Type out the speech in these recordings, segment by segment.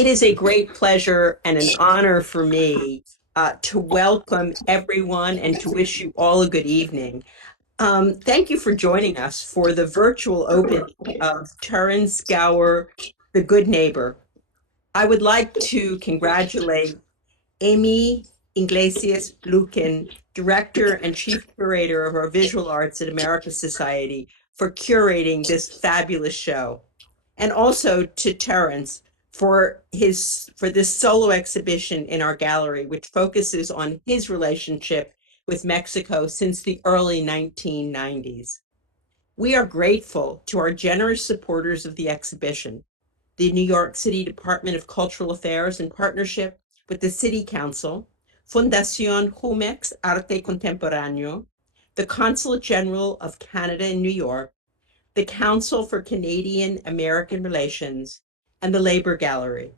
It is a great pleasure and an honor for me to welcome everyone and to wish you all a good evening. Thank you for joining us for the virtual opening of Terence Gower, The Good Neighbor. I would like to congratulate Amy Iglesias Lukin, Director and Chief Curator of our Visual Arts at America Society, for curating this fabulous show, and also to Terence for this solo exhibition in our gallery, which focuses on his relationship with Mexico since the early 1990s. We are grateful to our generous supporters of the exhibition, the New York City Department of Cultural Affairs, in partnership with the City Council, Fundación Jumex Arte Contemporáneo, the Consulate General of Canada in New York, the Council for Canadian American Relations, and the Labor Gallery.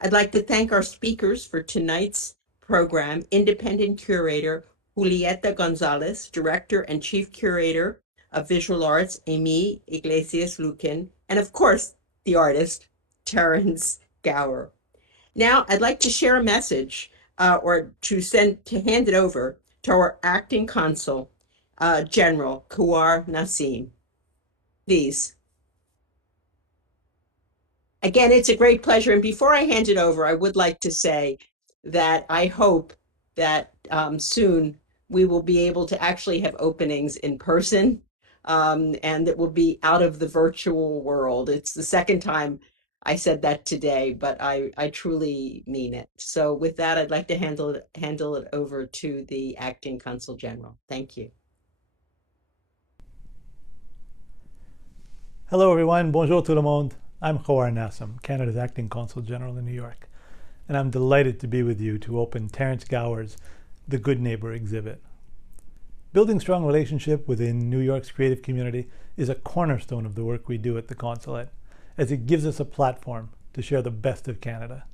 I'd like to thank our speakers for tonight's program, independent curator Julieta Gonzalez, director and chief curator of visual arts, Amy Iglesias Lukin, and of course, the artist, Terence Gower. Now, I'd like to share a message or to hand it over to our acting consul, General Kuar Nassim. Please. Again, it's a great pleasure. And before I hand it over, I would like to say that I hope that soon we will be able to actually have openings in person, and that will be out of the virtual world. It's the second time I said that today, but I truly mean it. So with that, I'd like to handle it over to the acting consul general. Thank you. Hello everyone, bonjour tout le monde. I'm Gower Nassim, Canada's Acting Consul General in New York, and I'm delighted to be with you to open Terence Gower's The Good Neighbor exhibit. Building strong relationship within New York's creative community is a cornerstone of the work we do at the consulate, as it gives us a platform to share the best of Canada.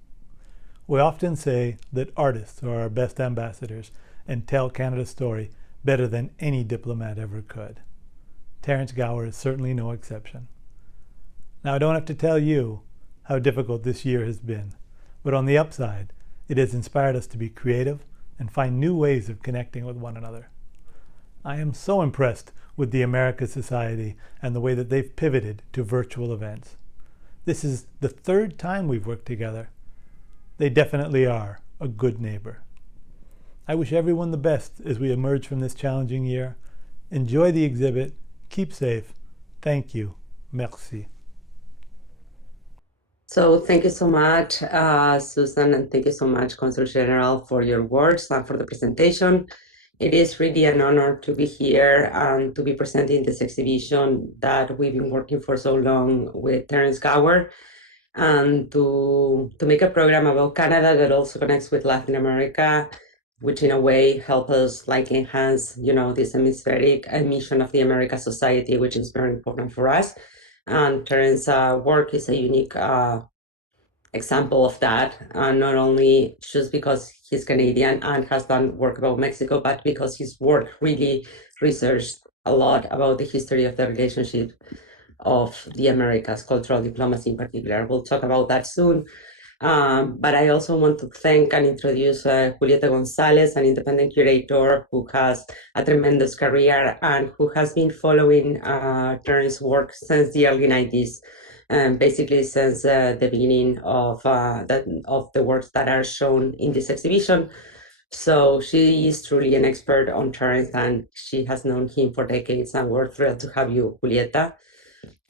We often say that artists are our best ambassadors and tell Canada's story better than any diplomat ever could. Terence Gower is certainly no exception. Now, I don't have to tell you how difficult this year has been, but on the upside, it has inspired us to be creative and find new ways of connecting with one another. I am so impressed with the America Society and the way that they've pivoted to virtual events. This is the third time we've worked together. They definitely are a good neighbor. I wish everyone the best as we emerge from this challenging year. Enjoy the exhibit. Keep safe. Thank you. Merci. So thank you so much, Susan, and thank you so much, Consul General, for your words and for the presentation. It is really an honor to be here and to be presenting this exhibition that we've been working for so long with Terence Gower, and to make a program about Canada that also connects with Latin America, which in a way help us enhance, this hemispheric mission of the America Society, which is very important for us. And Terence's work is a unique example of that, not only just because he's Canadian and has done work about Mexico, but because his work really researched a lot about the history of the relationship of the Americas, cultural diplomacy in particular. We'll talk about that soon. But I also want to thank and introduce Julieta Gonzalez, an independent curator who has a tremendous career and who has been following Terence's work since the early 90s, basically since the beginning of the works that are shown in this exhibition. So she is truly an expert on Terence, and she has known him for decades, and we're thrilled to have you, Julieta.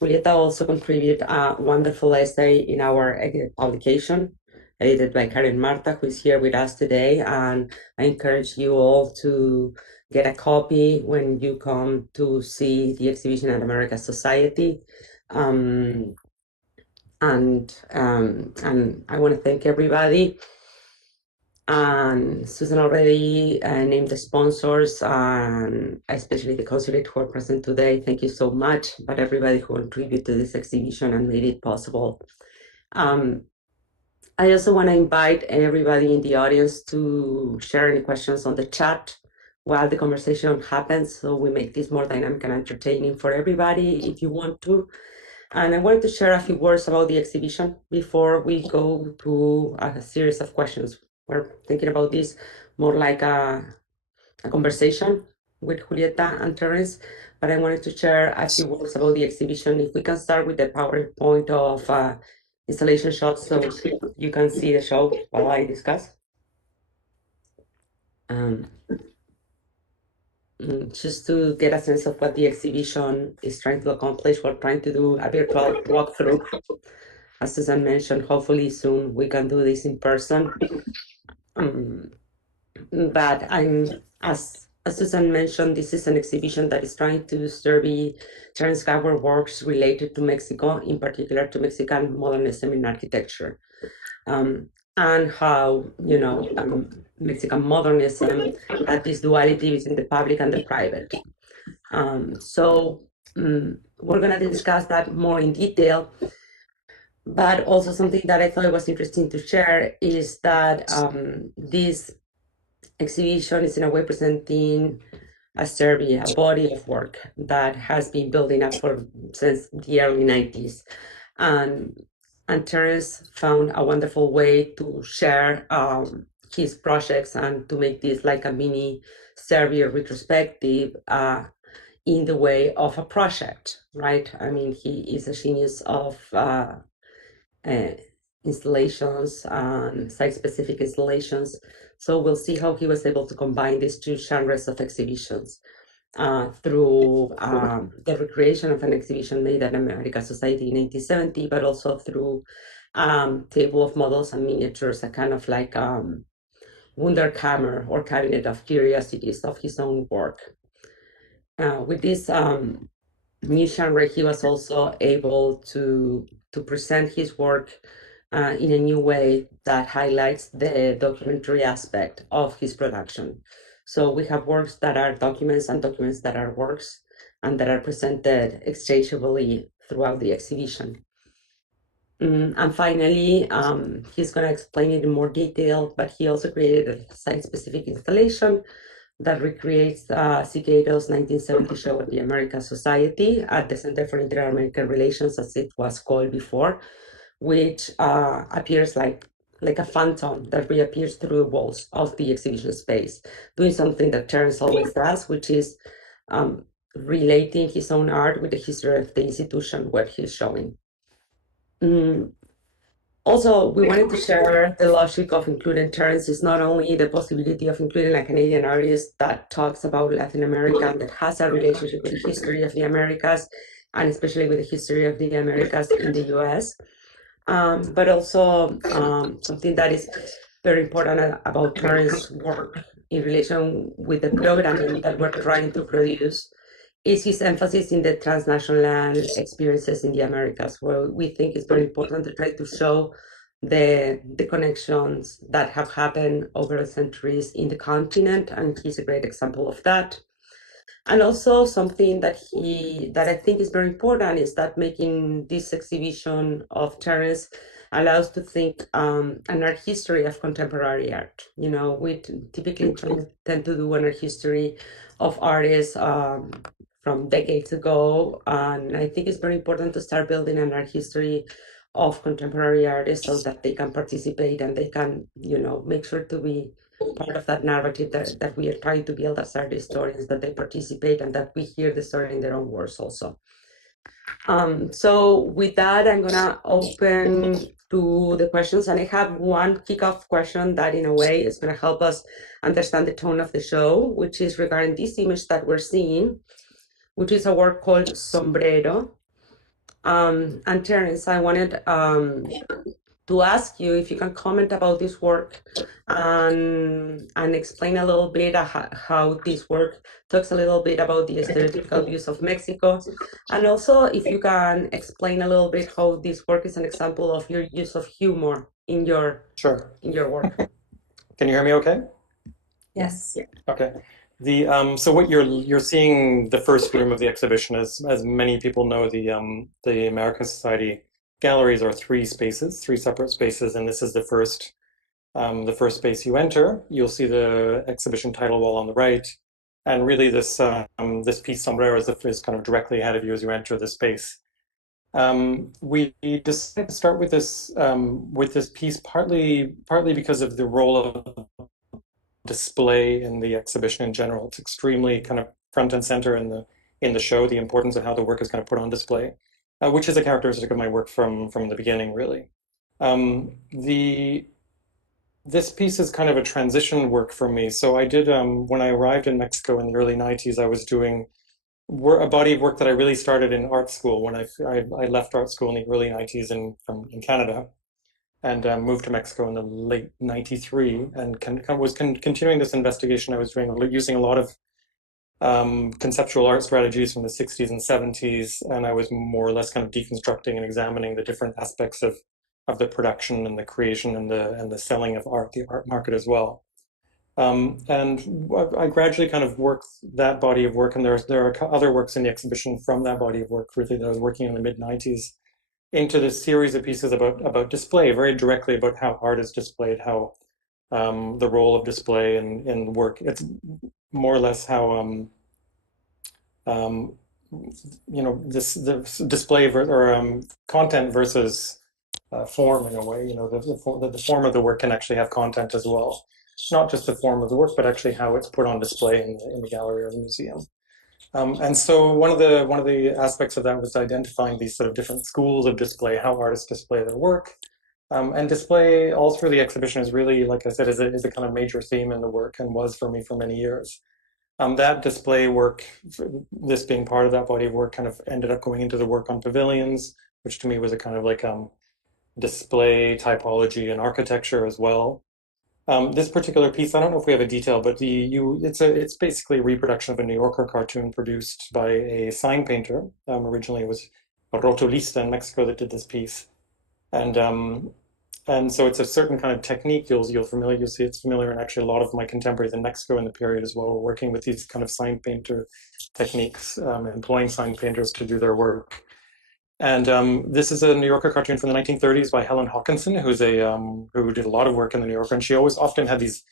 Julieta also contributed a wonderful essay in our publication, edited by Karen Marta, who is here with us today. And I encourage you all to get a copy when you come to see the exhibition at America Society. And I want to thank everybody. And Susan already named the sponsors, especially the consulate who are present today. Thank you so much, but everybody who contributed to this exhibition and made it possible. I also want to invite everybody in the audience to share any questions on the chat while the conversation happens, so we make this more dynamic and entertaining for everybody if you want to. And I wanted to share a few words about the exhibition before we go to a series of questions. We're thinking about this more like a conversation with Julieta and Terence, but I wanted to share a few words about the exhibition. If we can start with the PowerPoint of installation shots so you can see the show while I discuss. Just to get a sense of what the exhibition is trying to accomplish, we're trying to do a virtual walkthrough. As Susan mentioned, hopefully soon we can do this in person. But as Susan mentioned, this is an exhibition that is trying to survey Terence Gower works related to Mexico, in particular to Mexican modernism in architecture. And how, Mexican modernism had this duality between the public and the private. We're going to discuss that more in detail. But also something that I thought was interesting to share is that this exhibition is in a way presenting a survey, a body of work that has been building up since the early 90s. And Terence found a wonderful way to share his projects and to make this like a mini survey or retrospective in the way of a project, right? I mean, he is a genius of installations and site-specific installations. So we'll see how he was able to combine these two genres of exhibitions through the recreation of an exhibition made at American Society in 1970, but also through table of models and miniatures, a kind of like Wunderkammer or cabinet of curiosities of his own work. With this new genre, he was also able to present his work in a new way that highlights the documentary aspect of his production. So we have works that are documents and documents that are works and that are presented exchangeably throughout the exhibition. And finally, he's going to explain it in more detail, but he also created a site-specific installation that recreates Cicato's 1970 show at the American Society at the Center for Inter-American Relations, as it was called before, which appears like a phantom that reappears through the walls of the exhibition space, doing something that Terence always does, which is relating his own art with the history of the institution where he's showing. Also, we wanted to share the logic of including Terence is not only the possibility of including a Canadian artist that talks about Latin America and that has a relationship with the history of the Americas, and especially with the history of the Americas in the US, but also something that is very important about Terence's work in relation with the programming that we're trying to produce is his emphasis in the transnational experiences in the Americas, where we think it's very important to try to show the connections that have happened over the centuries in the continent, and he's a great example of that. And also something that I think is very important is that making this exhibition of Terence allows to think an art history of contemporary art. We typically tend to do an art history of artists from decades ago, and I think it's very important to start building an art history of contemporary artists so that they can participate and they can, make sure to be part of that narrative that we are trying to build as art historians, that they participate and that we hear the story in their own words also. So with that, I'm gonna open to the questions, and I have one kickoff question that in a way is gonna help us understand the tone of the show, which is regarding this image that we're seeing, which is a work called Sombrero. And Terence, I wanted to ask you if you can comment about this work and explain a little bit how this work talks a little bit about the stereotypical views of Mexico, and also if you can explain a little bit how this work is an example of your use of humor in your work. Can you hear me okay? Yes. Okay. So what you're seeing the first room of the exhibition, as many people know, the American Society galleries are three separate spaces, and this is the first space you enter. You'll see the exhibition title wall on the right, and really this piece Sombrero is kind of directly ahead of you as you enter the space. We decided to start with this piece partly because of the role of display in the exhibition in general. It's extremely kind of front and center in the show, the importance of how the work is kind of put on display, which is a characteristic of my work from the beginning, really. The This piece is kind of a transition work for me. So I did when I arrived in Mexico in the early 90s, I was doing a body of work that I really started in art school when I left art school in the early 90s in Canada and moved to Mexico in the late 93 and continuing this investigation I was doing using a lot of conceptual art strategies from the 60s and 70s, and I was more or less kind of deconstructing and examining the different aspects of the production and the creation and the selling of art, the art market as well. And I gradually kind of worked that body of work, and there are other works in the exhibition from that body of work really that I was working in the mid 90s into this series of pieces about display, very directly about how art is displayed, how the role of display in work. It's more or less how um, this display or content versus form in a way. The form of the work can actually have content as well. Not just the form of the work, but actually how it's put on display in the gallery or the museum. And so one of the aspects of that was identifying these sort of different schools of display, how artists display their work. And display all through the exhibition is really, like I said, is a kind of major theme in the work and was for me for many years. That display work, this being part of that body of work, kind of ended up going into the work on pavilions, which to me was a kind of like display typology and architecture as well. This particular piece, I don't know if we have a detail, but it's basically a reproduction of a New Yorker cartoon produced by a sign painter. Originally, it was a rotulista in Mexico that did this piece, and so it's a certain kind of technique you'll see it's familiar, and actually a lot of my contemporaries in Mexico in the period as well were working with these kind of sign painter techniques, employing sign painters to do their work. And this is a New Yorker cartoon from the 1930s by Helen Hawkinson, who did a lot of work in the New Yorker, and she always often had these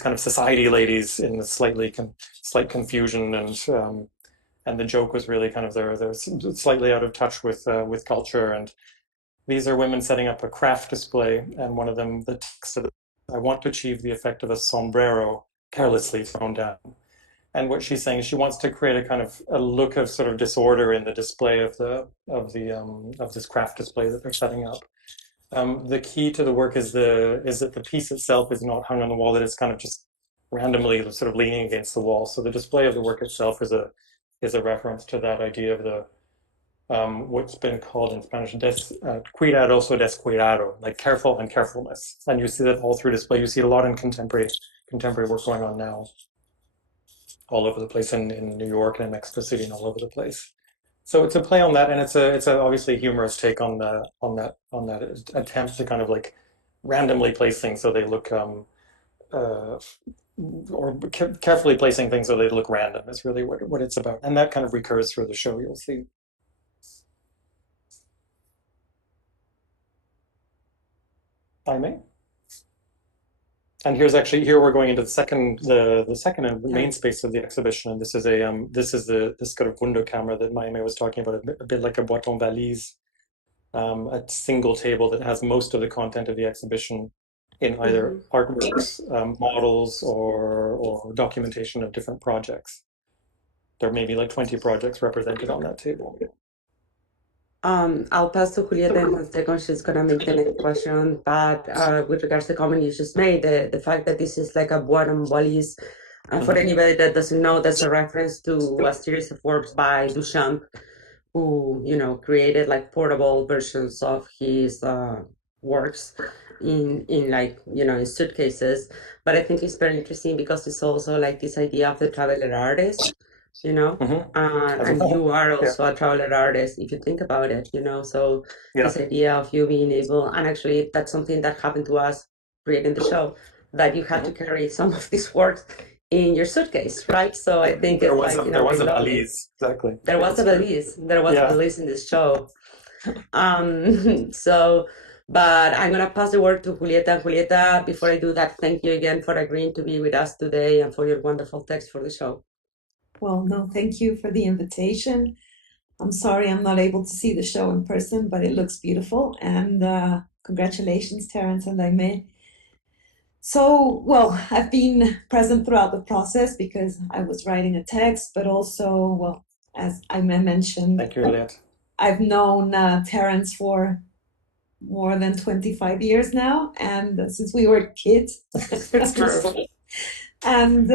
kind of society ladies in the slight confusion, and the joke was really kind of they're slightly out of touch with culture. And these are women setting up a craft display, and one of them, the text of it, I want to achieve the effect of a sombrero carelessly thrown down. And what she's saying is she wants to create a kind of a look of sort of disorder in the display of this craft display that they're setting up. The key to the work is that the piece itself is not hung on the wall; that it's kind of just randomly sort of leaning against the wall. So the display of the work itself is a reference to that idea of the what's been called in Spanish cuidadoso descuidado, like careful and carefulness. And you see that all through display. You see it a lot in contemporary work going on now, all over the place in New York and in Mexico City and all over the place. So it's a play on that, and it's a obviously humorous take on that attempt to kind of like randomly place things so they look or carefully placing things so they look random is really what it's about, and that kind of recurs through the show. You'll see. I may. And here we're going into the second and main space of the exhibition, and this is this kind of window camera that Mayme was talking about, a bit like a boîte valise, a single table that has most of the content of the exhibition in either artworks, models, or documentation of different projects. There may be like 20 projects represented on that table. I'll pass to Julieta in a second. She's gonna make the next question. But with regards to the comment you just made, the fact that this is like a boîte valise, for anybody that doesn't know, that's a reference to a series of works by Duchamp, who created like portable versions of his works in like in suitcases. But I think it's very interesting because it's also like this idea of the traveler artist, and you are also a traveler artist if you think about it, so this idea of you being able, and actually that's something that happened to us creating the show, that you had to carry some of these works in your suitcase, right? So I think there was a valise, exactly. There was a valise in this show. So, but I'm gonna pass the word to Julieta. Julieta, before I do that, thank you again for agreeing to be with us today and for your wonderful text for the show. Well, no, thank you for the invitation. I'm sorry I'm not able to see the show in person, but it looks beautiful. And congratulations, Terence and Aimee. So, well, I've been present throughout the process because I was writing a text, but also, well, as Aimee mentioned, Thank you, Juliet. I've known Terence for more than 25 years now, and since we were kids. It's true. And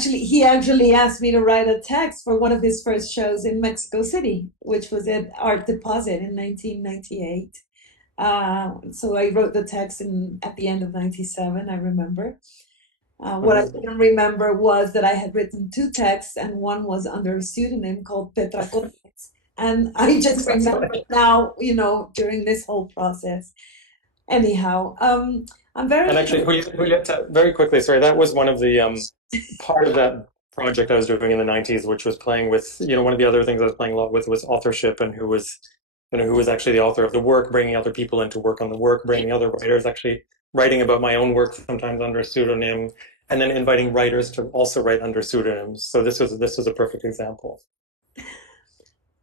he actually asked me to write a text for one of his first shows in Mexico City, which was at Art Deposit in 1998. So I wrote the text at the end of 97, I remember. What I didn't remember was that I had written two texts, and one was under a pseudonym called Theatricality. And I just remember now, during this whole process. Anyhow, I'm very... And actually, Julieta, very quickly, sorry, that was one of the part of that project I was doing in the 90s, which was playing with, one of the other things I was playing a lot with was authorship, and who was actually the author of the work, bringing other people in to work on the work, bringing other writers, actually writing about my own work, sometimes under a pseudonym, and then inviting writers to also write under pseudonyms. So this was a perfect example.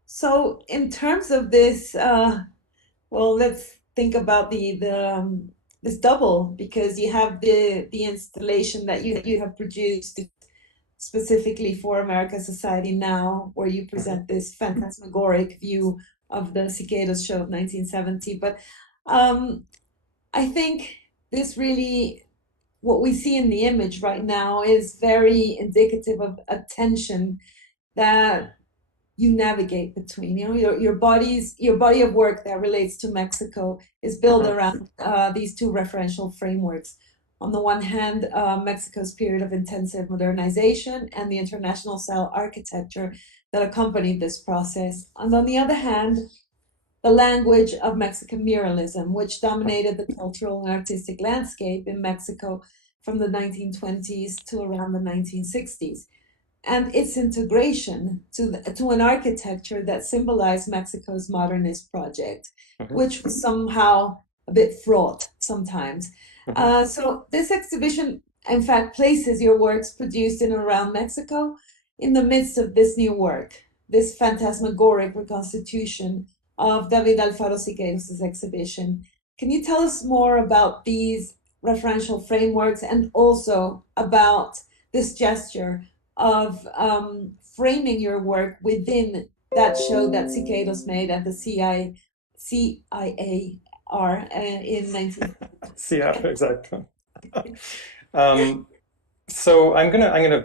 So in terms of this, well, let's think about this double, because you have the installation that you have produced specifically for America Society Now, where you present this phantasmagoric view of the Cicadas show of 1970. But I think this really, what we see in the image right now is very indicative of a tension that you navigate between. Your body of work that relates to Mexico is built around these two referential frameworks. On the one hand, Mexico's period of intensive modernization and the international style architecture that accompanied this process. And on the other hand, the language of Mexican muralism, which dominated the cultural and artistic landscape in Mexico from the 1920s to around the 1960s. And its integration to an architecture that symbolized Mexico's modernist project, which was somehow a bit fraught sometimes. So this exhibition, in fact, places your works produced in and around Mexico in the midst of this new work, this phantasmagoric reconstitution of David Alfaro Siqueiros' exhibition. Can you tell us more about these referential frameworks and also about this gesture of framing your work within that show that Siqueiros made at the CIAR in 19... Yeah, exactly. So I'm gonna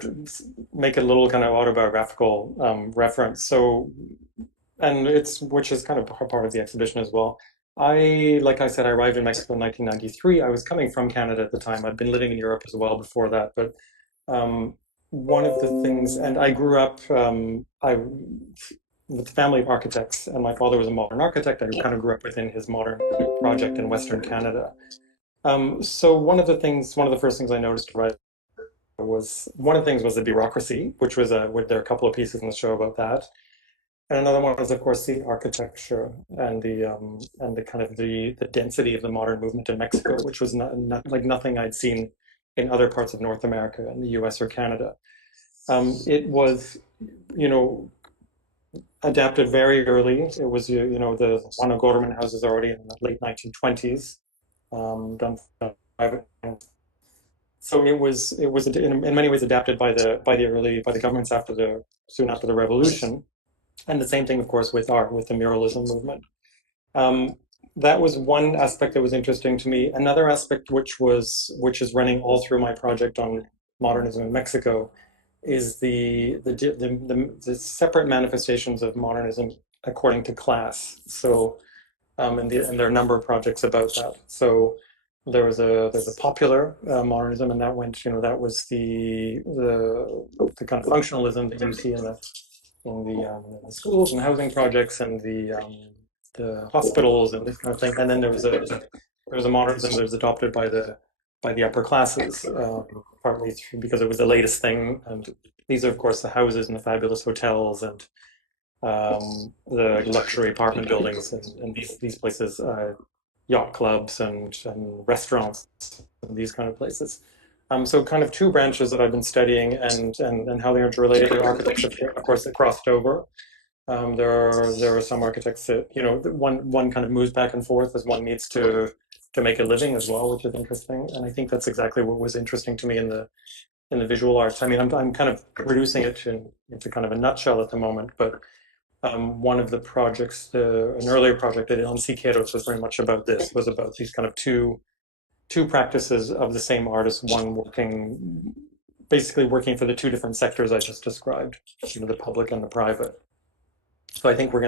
make a little kind of autobiographical reference. So, and which is kind of part of the exhibition as well. Like I said, I arrived in Mexico in 1993. I was coming from Canada at the time. I'd been living in Europe as well before that, but one of the things, and I grew up with a family of architects, and my father was a modern architect. I kind of grew up within his modern project in Western Canada. So one of the first things I noticed right was the bureaucracy, which was there are a couple of pieces in the show about that. And another one was, of course, the architecture and the kind of the density of the modern movement in Mexico, which was not like nothing I'd seen in other parts of North America, in the US or Canada. It was, adapted very early. It was, the Juan O'Gorman houses already in the late 1920s, done private. So it was in many ways adapted by the governments soon after the revolution, and the same thing, of course, with the muralism movement. That was one aspect that was interesting to me. Another aspect, which is running all through my project on modernism in Mexico, is the separate manifestations of modernism according to class. So, and there are a number of projects about that. So there's a popular modernism, and that that was the kind of functionalism that you see in the schools and housing projects and the hospitals and this kind of thing. And then there was a modernism that was adopted by the upper classes, partly because it was the latest thing. And these are, of course, the houses and the fabulous hotels and the luxury apartment buildings and these places, yacht clubs and restaurants and these kind of places. So kind of two branches that I've been studying and how they're interrelated. The architects, of course, that crossed over. There are some architects that, you know, one kind of moves back and forth as one needs to make a living as well, which is interesting. And I think that's exactly what was interesting to me in the visual arts. I mean, I'm kind of reducing it into kind of a nutshell at the moment, but one of the projects, an earlier project I did on Siqueiros was very much about this, was about these kind of two practices of the same artist, one basically working for the two different sectors I just described, you know, the public and the private. So I think we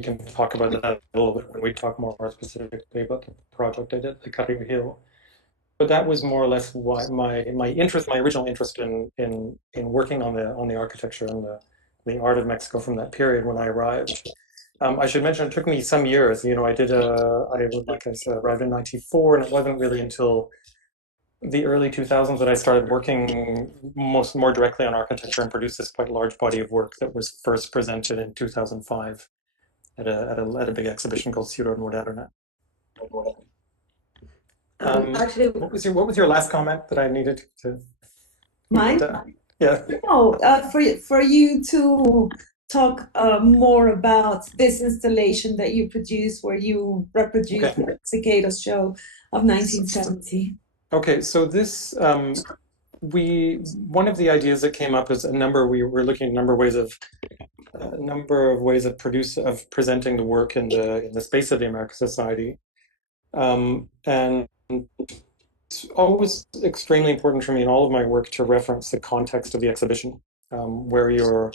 can talk about that a little bit when we talk more specifically about the project I did, the Carrillo Hill. But that was more or less why my original interest in working on the architecture and the art of Mexico from that period when I arrived. I should mention it took me some years. You know, like I said, arrived in '94, and it wasn't really until the early 2000s that I started working more directly on architecture and produced this quite large body of work that was first presented in 2005 at a big exhibition called Ciudad Moderna. Actually, what was your last comment that I needed to? Mine? Yeah. No, for you to talk more about this installation that you produced, where you reproduced the Cicadas show of 1970. Okay, so this one of the ideas that came up is we were looking at a number of ways of presenting the work in the space of the American Society, and it's always extremely important for me in all of my work to reference the context of the exhibition, where you're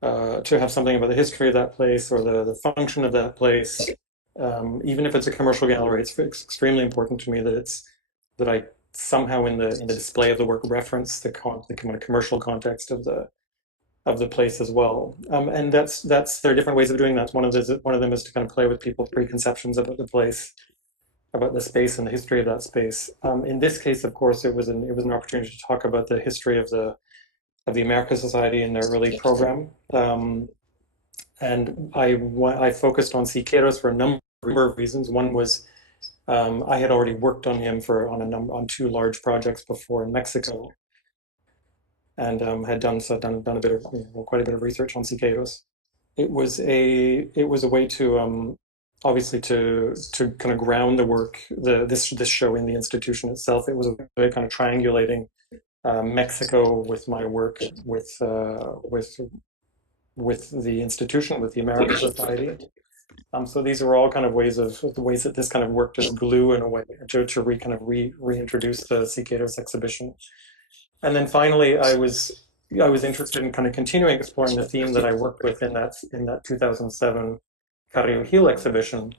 to have something about the history of that place or the function of that place. Even if it's a commercial gallery, it's extremely important to me that I somehow in the display of the work reference the kind of commercial context of the place as well. And there are different ways of doing that. One of them is to kind of play with people's preconceptions about the place, about the space and the history of that space. In this case, of course, it was an opportunity to talk about the history of the American Society and their early program. And I focused on Siqueiros for a number of reasons. One was I had already worked on him on two large projects before in Mexico, and had done a bit of quite a bit of research on Siqueiros. It was a way to obviously to kind of ground the work, this show in the institution itself. It was a way of kind of triangulating Mexico with my work with the institution, with the American Society. So these are all kind of the ways that this kind of worked as glue in a way to reintroduce the Siqueiros exhibition. And then finally, I was interested in kind of continuing exploring the theme that I worked with in that 2007 Carrillo Hill exhibition,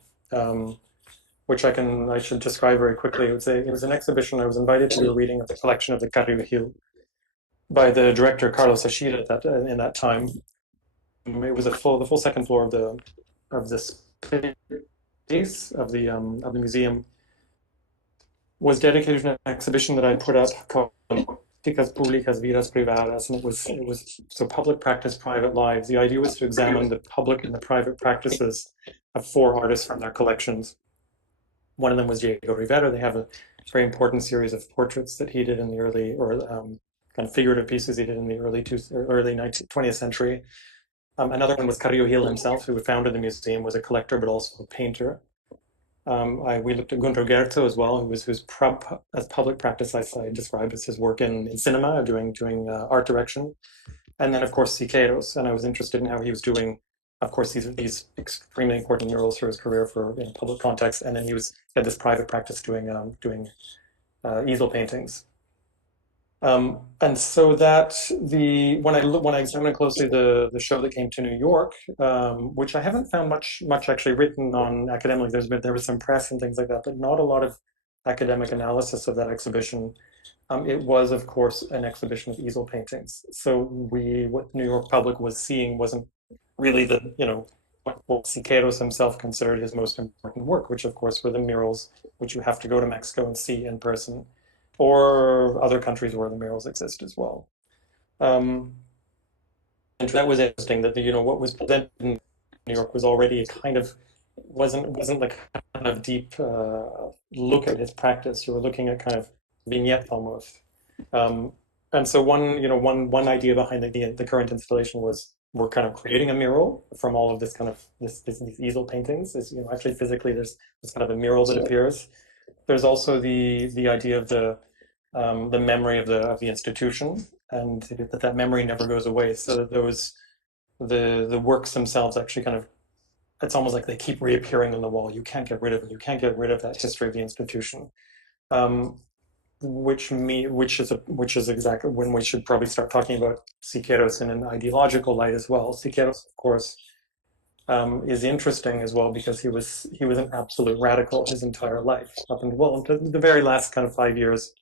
which I should describe very quickly. It was an exhibition. I was invited to do a reading of the collection of the Carrillo Hill by the director Carlos Ashida in that time. It was the full second floor of this space of the museum was dedicated to an exhibition that I put up called Prácticas Públicas, Vidas Privadas, and it was so public practice, private lives. The idea was to examine the public and the private practices of four artists from their collections. One of them was Diego Rivera. They have a very important series of portraits that he did in the early, or kind of figurative pieces he did in the early 20th century. Another one was Carrillo Hill himself, who founded the museum, was a collector but also a painter. We looked at Gunter Gerzo as well, whose as public practice I described as his work in cinema, doing art direction, and then of course Siqueiros. And I was interested in how he was doing, of course, these extremely important murals for his career in public context, and then he had this private practice doing easel paintings. And so that when I examined closely the show that came to New York, which I haven't found much actually written on academically. There was some press and things like that, but not a lot of academic analysis of that exhibition. It was, of course, an exhibition of easel paintings. So what New York public was seeing wasn't really what Siqueiros himself considered his most important work, which of course were the murals, which you have to go to Mexico and see in person, or other countries where the murals exist as well. And that was interesting that what was presented in New York was already wasn't the kind of deep look at his practice. You were looking at kind of vignette almost. And so one idea behind the current installation was we're kind of creating a mural from all of this kind of these easel paintings. Is actually physically there's kind of a mural that appears. There's also the idea of the memory of the institution, and that memory never goes away. So that the works themselves actually kind of, it's almost like they keep reappearing on the wall. You can't get rid of it. You can't get rid of that history of the institution. Which is exactly when we should probably start talking about Siqueiros in an ideological light as well. Siqueiros, of course, is interesting as well because he was an absolute radical his entire life up until the very last kind of 5 years.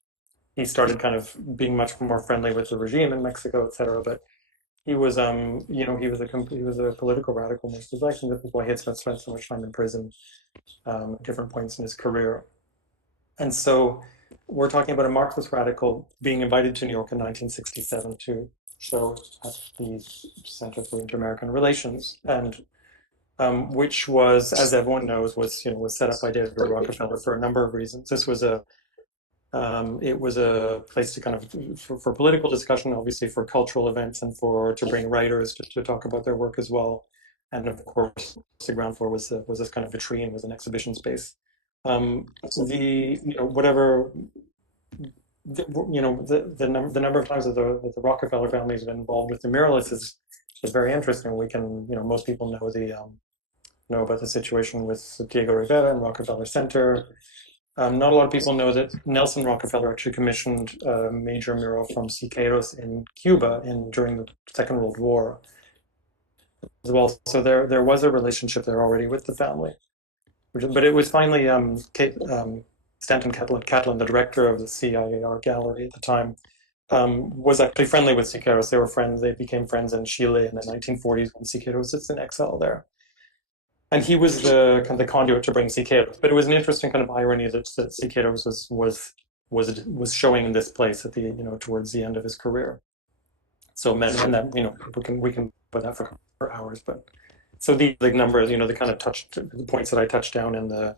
He started kind of being much more friendly with the regime in Mexico, etc. But he was he was a political radical most of his life, and this is why he had spent so much time in prison at different points in his career. And so we're talking about a Marxist radical being invited to New York in 1967 to show at the Center for Inter-American Relations, and which was, as everyone knows, was set up by David Rockefeller for a number of reasons. This was it was a place to kind of for political discussion, obviously for cultural events, and to bring writers to talk about their work as well. And of course, the ground floor was this kind of vitrine, was an exhibition space. Whatever the number of times that the Rockefeller family has been involved with the muralists is very interesting. We can most people know about the situation with Diego Rivera and Rockefeller Center. Not a lot of people know that Nelson Rockefeller actually commissioned a major mural from Siqueiros in Cuba during the Second World War as well. So there was a relationship there already with the family. But it was finally Stanton Catlin, the director of the CIAR gallery at the time, was actually friendly with Siqueiros. They were friends. They became friends in Chile in the 1940s when Siqueiros was in exile there. And he was the kind of the conduit to bring Siqueiros. But it was an interesting kind of irony that Siqueiros was showing in this place at the towards the end of his career. So and that we can put that for hours, but. So the numbers, the kind of the points that I touched down in the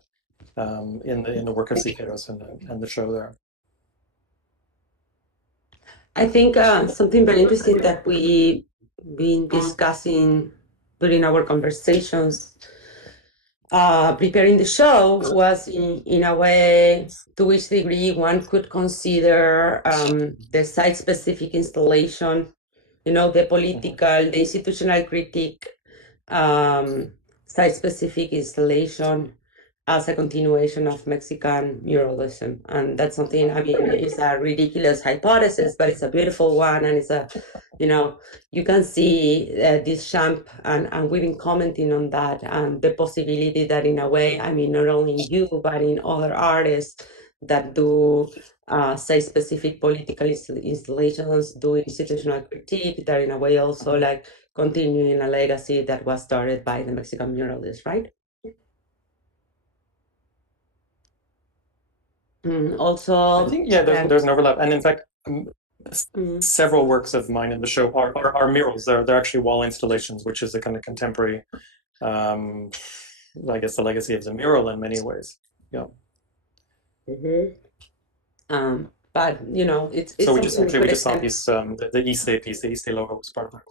work of Siqueiros and the show there. I think something very interesting that we've been discussing during our conversations preparing the show was in a way to which degree one could consider the site-specific installation, the political, the institutional critique, site-specific installation as a continuation of Mexican muralism. And that's something, it's a ridiculous hypothesis, but it's a beautiful one. And it's you can see this champ, and we've been commenting on that, and the possibility that in a way, not only in you, but in other artists that do site-specific political installations, do institutional critique, that in a way also like continuing a legacy that was started by the Mexican muralists, right? Also, I think there's an overlap, and in fact, several works of mine in the show are murals. They're actually wall installations, which is a kind of contemporary, I guess, the legacy of the mural in many ways. Yeah. But it's so we just saw these the ISE piece, the ISE logo was part of that.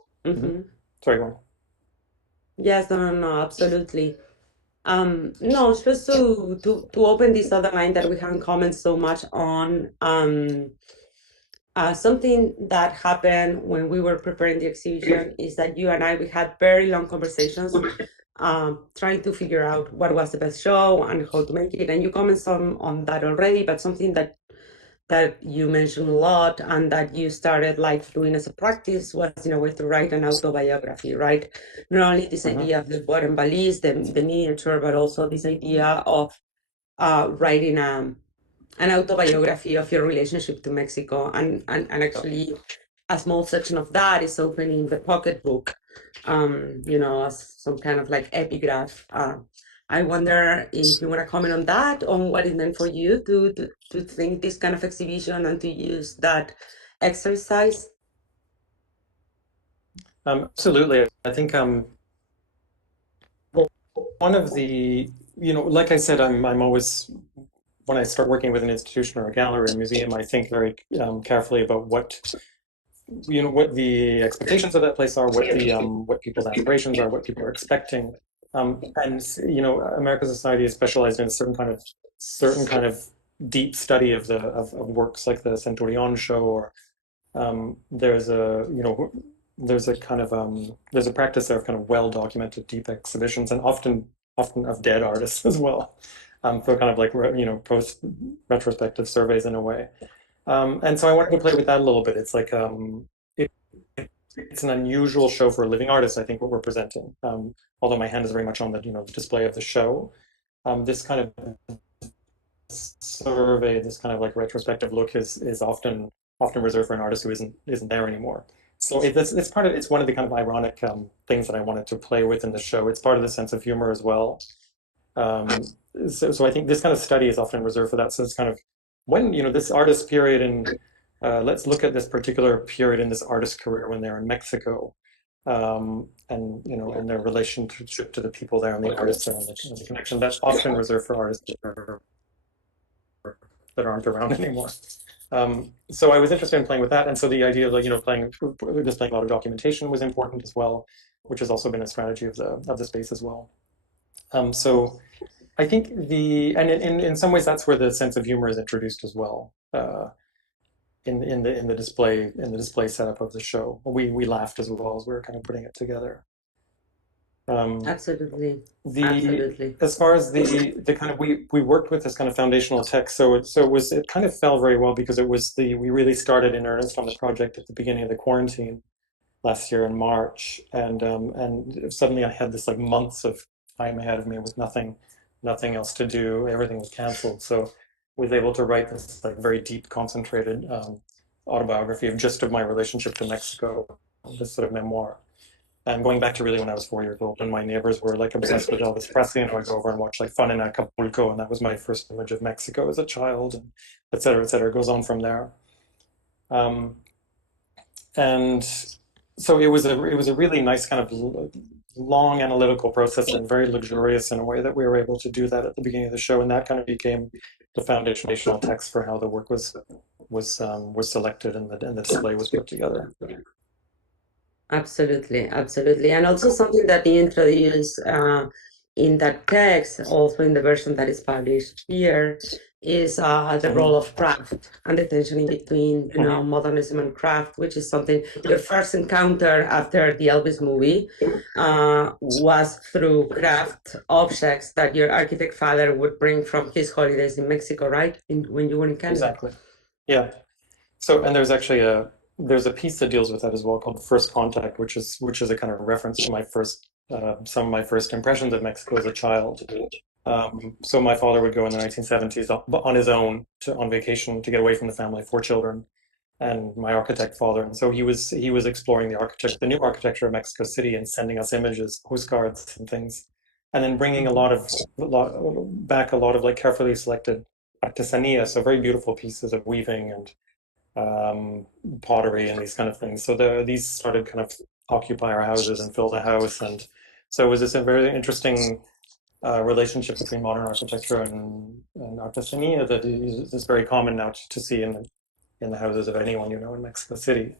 Sorry, go on. Yes, no, absolutely. No, just to open this other line that we haven't commented so much on. Something that happened when we were preparing the exhibition is that you and we had very long conversations trying to figure out what was the best show and how to make it. And you commented on that already, but something that you mentioned a lot and that you started like doing as a practice was in a way to write an autobiography, right? Not only this idea of the bottom valise, the miniature, but also this idea of writing an autobiography of your relationship to Mexico. And actually a small section of that is opening the pocketbook, as some kind of like epigraph. I wonder if you want to comment on that, on what it meant for you to think this kind of exhibition and to use that exercise. Absolutely. I think one of the like I said, I'm always when I start working with an institution or a gallery or museum, I think very carefully about what what the expectations of that place are, what people's aspirations are, what people are expecting. And American society is specialized in a certain kind of deep study of of works like the Centurion show, or there's a there's a kind of there's a practice there of kind of well documented deep exhibitions, and often of dead artists as well, for kind of like post retrospective surveys in a way. And so I wanted to play with that a little bit. It's like it's an unusual show for a living artist, I think, what we're presenting. Although my hand is very much on the display of the show. This kind of survey, this kind of like retrospective look is often reserved for an artist who isn't there anymore. So it's one of the kind of ironic things that I wanted to play with in the show. It's part of the sense of humor as well. So I think this kind of study is often reserved for that. So it's kind of when this artist period, and let's look at this particular period in this artist's career when they're in Mexico, and their relationship to the people there and the artists there and the connection. That's often reserved for artists that aren't around anymore. So I was interested in playing with that, and so the idea of displaying a lot of documentation was important as well, which has also been a strategy of the space as well. So I think in some ways that's where the sense of humor is introduced as well. In the display setup of the show, we laughed as well as we were kind of putting it together. Absolutely. Absolutely. As far as the kind of we worked with this kind of foundational text, so it kind of fell very well because we really started in earnest on the project at the beginning of the quarantine last year in March, and suddenly I had this like months of time ahead of me with nothing else to do. Everything was canceled, so I was able to write this like very deep, concentrated autobiography of my relationship to Mexico, this sort of memoir. And going back to really when I was 4 years old, and my neighbors were like obsessed with Elvis Presley, and I would go over and watch like Fun in Acapulco, and that was my first image of Mexico as a child, and et cetera, et cetera. It goes on from there. And so it was a really nice kind of long analytical process, and very luxurious in a way that we were able to do that at the beginning of the show, and that kind of became the foundational text for how the work was selected and the display was put together. Absolutely, absolutely. And also something that you introduce in that text, also in the version that is published here, is the role of craft and the tension in between, modernism and craft, which is something your first encounter after the Elvis movie was through craft objects that your architect father would bring from his holidays in Mexico, right? When you were in Canada. Exactly. Yeah. So, and there's actually there's a piece that deals with that as well called First Contact, which is a kind of reference to some of my first impressions of Mexico as a child. So my father would go in the 1970s on his own on vacation to get away from the family, 4 children, and my architect father. And so he was exploring the new architecture of Mexico City, and sending us images, postcards and things, and then bringing back a lot of like carefully selected artesanía, so very beautiful pieces of weaving and pottery and these kind of things. So these started kind of occupy our houses and fill the house, and so it was this a very interesting relationship between modern architecture and artesanía that is very common now to see in the houses of anyone in Mexico City.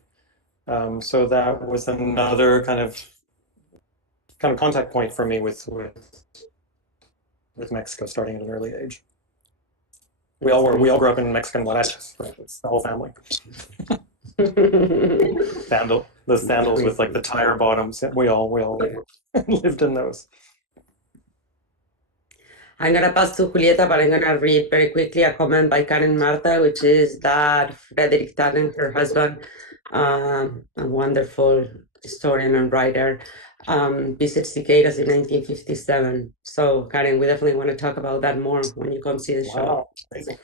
So that was another kind of contact point for me with Mexico, starting at an early age. We all grew up in Mexican huaraches, right? It's the whole family. The sandals with like the tire bottoms. We all lived in those. I'm gonna pass to Julieta, but I'm gonna read very quickly a comment by Karen Marta, which is that Frederick Tannen, her husband, a wonderful historian and writer, visits Cicadas in 1957. So Karen, we definitely want to talk about that more when you come see the show. Wow, amazing.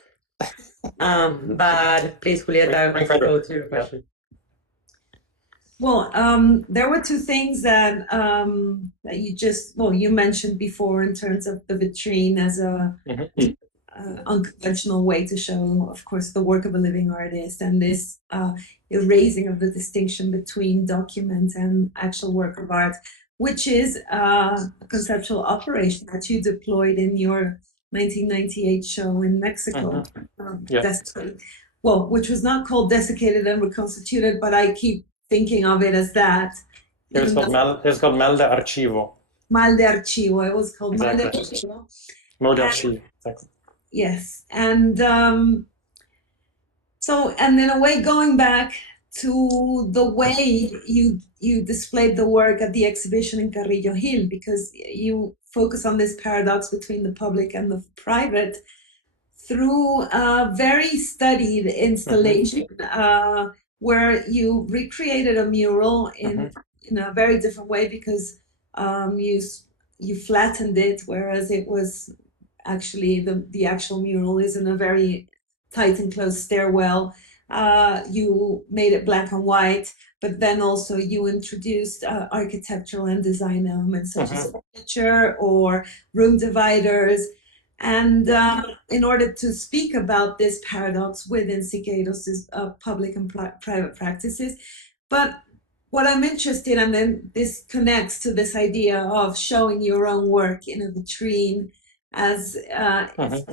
But please, Julieta, go to your question. Well, there were 2 things that you mentioned before in terms of the vitrine as a unconventional way to show, of course, the work of a living artist, and this erasing of the distinction between document and actual work of art, which is a conceptual operation that you deployed in your 1998 show in Mexico, Yeah. Desiccated. Well, which was not called Desiccated and Reconstituted, but I keep thinking of it as that. It was called Mal de Archivo. Mal de Archivo. It was called Mal de Exactly. Archivo. Mal de Archivo. Exactly. Yes, and so, and in a way, going back to the way you displayed the work at the exhibition in Carrillo Hill, because you focus on this paradox between the public and the private through a very studied installation where you recreated a mural in a very different way, because you flattened it, whereas it was actually the actual mural is in a very tight and closed stairwell. You made it black and white, but then also you introduced architectural and design elements such as furniture or room dividers. And in order to speak about this paradox within Siqueiros' public and private practices, but what I'm interested in, and then this connects to this idea of showing your own work in a vitrine as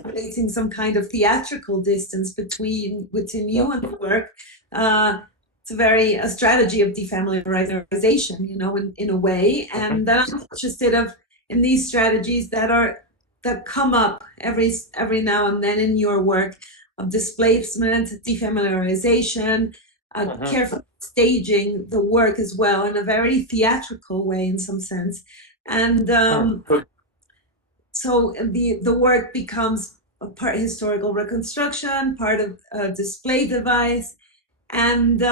creating some kind of theatrical distance between you and the work. It's a strategy of defamiliarization, in a way. And then I'm interested in these strategies that come up every now and then in your work of displacement, defamiliarization, careful staging the work as well in a very theatrical way in some sense. And so the work becomes a part historical reconstruction, part of a display device, and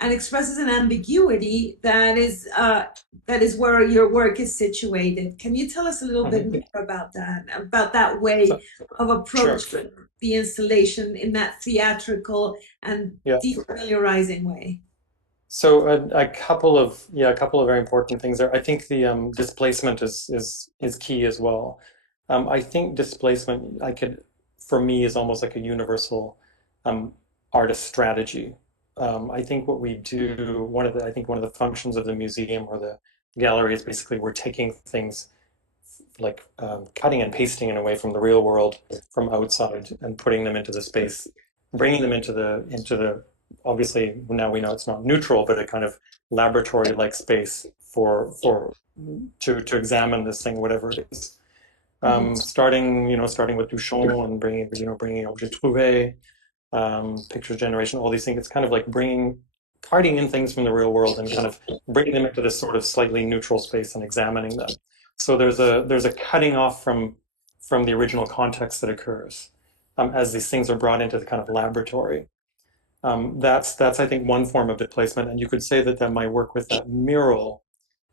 expresses an ambiguity that is where your work is situated. Can you tell us a little bit more about that way of approaching the installation in that theatrical and defamiliarizing way? So a couple of very important things there. I think the displacement is key as well. I think displacement for me is almost like a universal artist strategy. I think what we do, one of the functions of the museum or the gallery is basically we're taking things like cutting and pasting in a way from the real world, from outside, and putting them into the space, bringing them into the obviously now we know it's not neutral, but a kind of laboratory-like space to examine this thing, whatever it is. Starting with Duchamp and bringing objet trouvé, picture generation, all these things. It's kind of like carting in things from the real world and kind of bringing them into this sort of slightly neutral space and examining them. So there's a cutting off from the original context that occurs as these things are brought into the kind of laboratory. That's I think one form of displacement, and you could say that my work with that mural,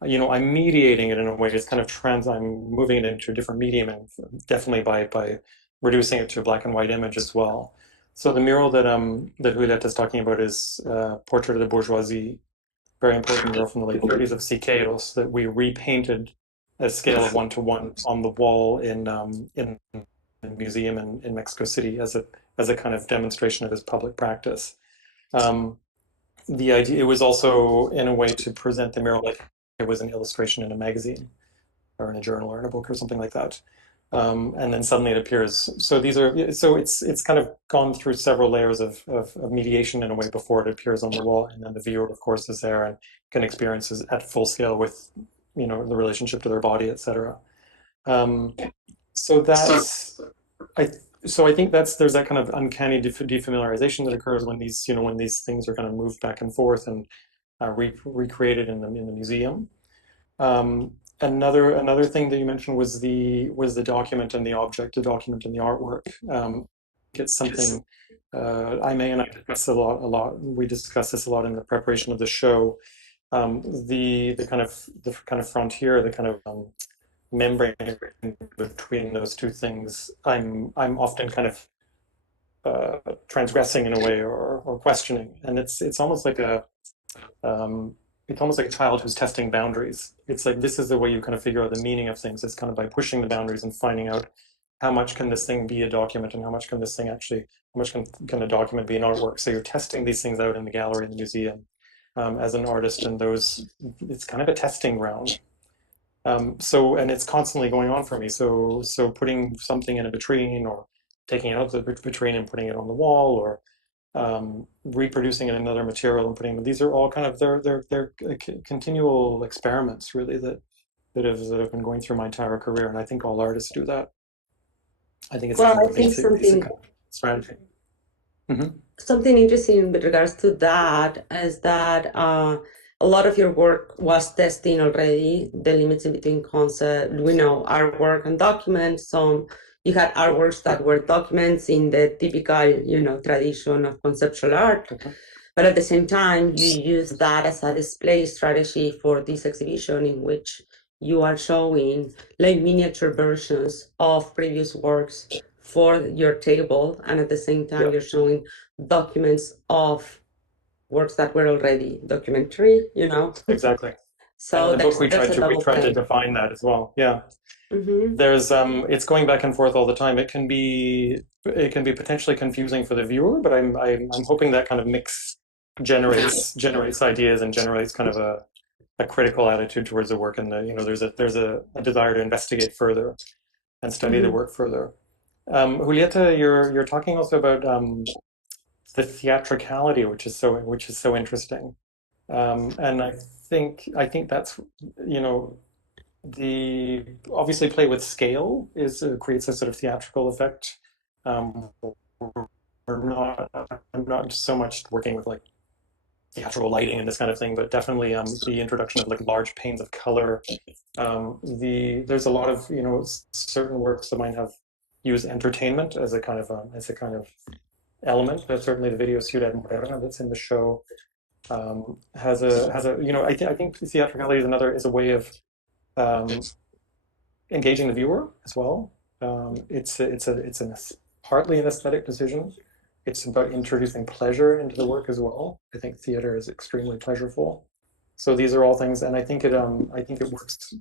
I'm mediating it in a way. It's kind of I'm moving it into a different medium, and definitely by reducing it to a black and white image as well. So the mural that Julieta is talking about is Portrait of the Bourgeoisie, very important mural from the late 30s of Siqueiros that we repainted at a scale of 1:1 on the wall in the museum in Mexico City as a kind of demonstration of his public practice. The idea, it was also in a way to present the mural like it was an illustration in a magazine or in a journal or in a book or something like that. And then suddenly it appears. So it's kind of gone through several layers of mediation in a way before it appears on the wall, and then the viewer, of course, is there and can experience it at full scale with the relationship to their body, etc. So I think there's that kind of uncanny defamiliarization that occurs when these things are kind of moved back and forth and recreated in the museum. Another thing that you mentioned was the document and the object, the document and the artwork. It's something Aimee and I discuss a lot. We discuss this a lot in the preparation of the show. The kind of frontier, the kind of membrane between those two things, I'm often kind of transgressing in a way or questioning, and it's almost like a child who's testing boundaries. It's like this is the way you kind of figure out the meaning of things. It's kind of by pushing the boundaries and finding out how much can this thing be a document and how much can a document be an artwork. So you're testing these things out in the gallery, in the museum, as an artist, and it's kind of a testing ground. And it's constantly going on for me. So putting something in a vitrine or taking it out of the vitrine and putting it on the wall, or reproducing in another material and putting them. These are all kind of they're continual experiments, really, that have been going through my entire career, and I think all artists do that. I think it's Well, kind I of a think basic kind of strategy. Mm-hmm. something interesting with regards to that is that a lot of your work was testing already the limits in between concept, we know, artwork and documents. Some you had artworks that were documents in the typical, tradition of conceptual art. Mm-hmm. But at the same time, you use that as a display strategy for this exhibition, in which you are showing like miniature versions of previous works for your table, and at the same time, you're showing documents of works that were already documentary, Exactly. So And in the book, we there's a double tried to play. define that as well. Yeah. Mm-hmm. There's it's going back and forth all the time. It can be potentially confusing for the viewer, but I'm hoping that kind of mix generates ideas and generates kind of a critical attitude towards the work, and there's a desire to investigate further and study the work further. Julieta, you're talking also about the theatricality, which is so interesting, and I think that's you know the obviously play with scale creates a sort of theatrical effect. I'm not so much working with like theatrical lighting and this kind of thing, but definitely the introduction of like large panes of color. There's a lot of certain works that might have use entertainment as a kind of element. But certainly the video Ciudad Morena that's in the show has a I think theatricality is a way of um, engaging the viewer as well. It's partly an aesthetic decision. It's about introducing pleasure into the work as well. I think theater is extremely pleasureful. So these are all things, and I think it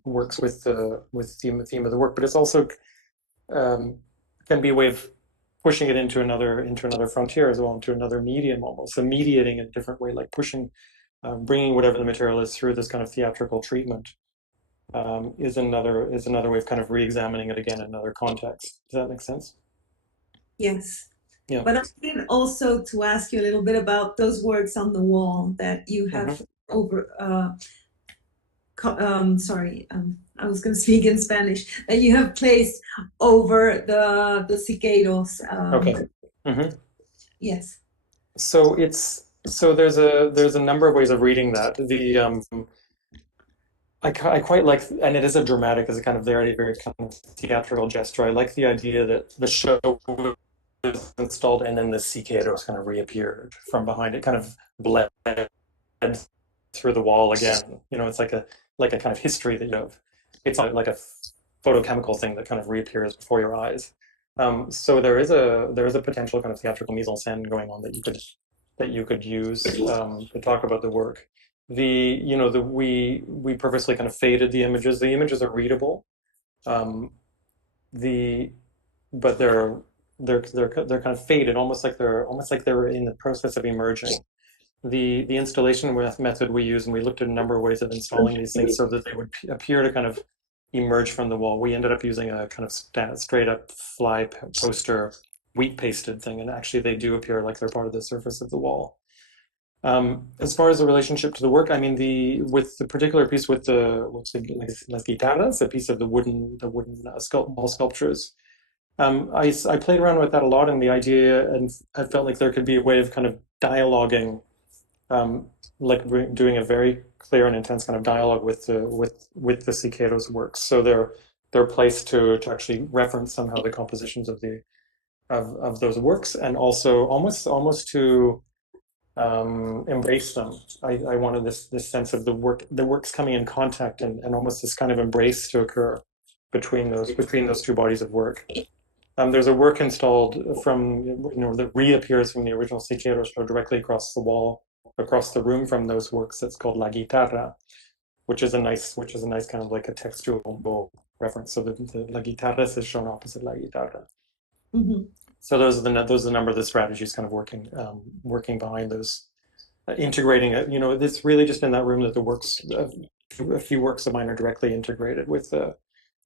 works with the theme of the work, but it's also um, can be a way of pushing it into another frontier as well, into another medium almost. So mediating in a different way, like bringing whatever the material is through this kind of theatrical treatment is another way of kind of re-examining it again in another context. Does that make sense? Yes. Yeah. But I'm going also to ask you a little bit about those works on the wall that you have over. Sorry, I was going to speak in Spanish. That you have placed over the cicados. Okay. Hmm. Yes. So there's a number of ways of reading that. I quite like, and it is a dramatic, as a kind of very, very kind of theatrical gesture. I like the idea that the show was installed and then the cicados kind of reappeared from behind it, kind of bled through the wall again. It's like a kind of history that you have. It's not like a photochemical thing that kind of reappears before your eyes. So there is a potential kind of theatrical mise en scène going on that you could use to talk about the work. We purposely kind of faded the images. The images are readable, um, the but they're kind of faded, almost like they're in the process of emerging. The installation method we use, and we looked at a number of ways of installing these things so that they would appear to kind of emerge from the wall. We ended up using a kind of straight up fly poster wheat pasted thing, and actually they do appear like they're part of the surface of the wall. As far as the relationship to the work, I mean, with the particular piece with las guitarras, a piece of the wooden wall sculptures. I played around with that a lot, and the idea, and I felt like there could be a way of kind of dialoguing, like doing a very clear and intense kind of dialogue with the cicados works. So they're placed to actually reference somehow the compositions of those works, and also almost to embrace them. I wanted this sense of the works coming in contact, and almost this kind of embrace to occur between those two bodies of work. There's a work installed that reappears from the original Siqueiros show directly across the wall, across the room from those works. That's called La Guitarra, which is a nice kind of like a textual reference. So the La Guitarra is shown opposite La Guitarra. Mm-hmm. So those are the number of the strategies kind of working behind those, integrating it. It's really just in that room that the works a few works of mine are directly integrated with the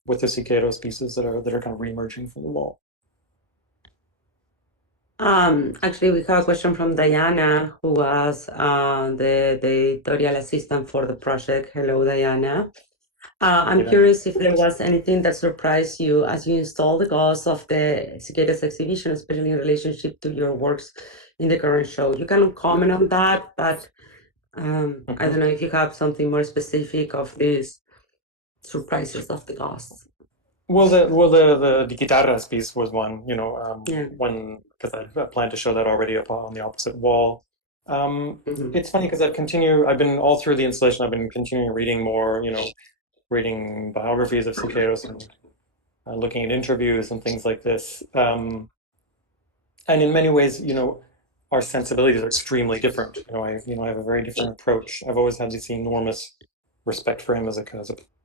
Siqueiros pieces that are kind of re-emerging from the wall. Actually, we have a question from Diana, who was the editorial assistant for the project. Hello, Diana. I'm curious if there was anything that surprised you as you installed the ghost of the Siqueiros exhibition, especially in relationship to your works in the current show. You can comment on that, but I don't know if you have something more specific of these surprises of the ghosts. Well, the guitarras piece was one, Yeah. one, because I planned to show that already up on the opposite wall. It's funny because I've been all through the installation, I've been continuing reading more, reading biographies of Siqueiros and looking at interviews and things like this. And in many ways, our sensibilities are extremely different. I have a very different approach. I've always had this enormous respect for him as a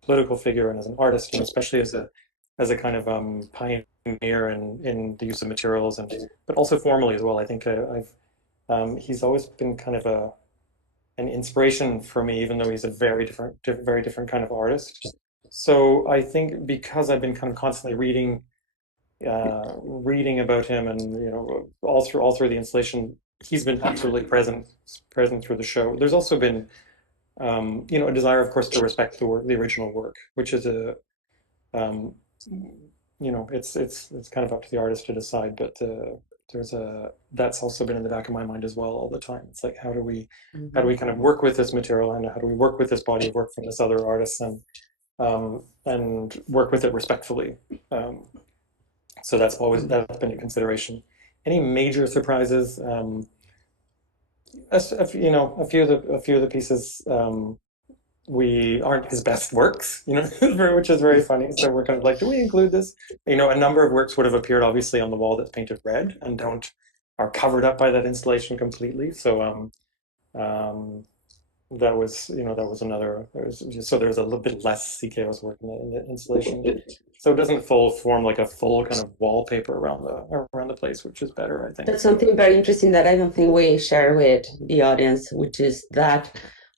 political figure and as an artist, and especially as a kind of pioneer in the use of materials, but also formally as well. I think he's always been kind of an inspiration for me, even though he's a very different kind of artist. So I think because I've been kind of constantly reading about him, and all through the installation, he's been absolutely present through the show. There's also been a desire, of course, to respect the original work, which is it's kind of up to the artist to decide, but that's also been in the back of my mind as well all the time. It's like, how do we kind of work with this material, and how do we work with this body of work from this other artist, and work with it respectfully. So that's been a consideration. Any major surprises? A few of the pieces we aren't his best works, which is very funny. So we're kind of like, do we include this? A number of works would have appeared obviously on the wall that's painted red and are covered up by that installation completely. So that was another. There's a little bit less Siqueiros work in the installation, so it doesn't form like a full kind of wallpaper around the place, which is better, I think. That's something very interesting that I don't think we share with the audience, which is that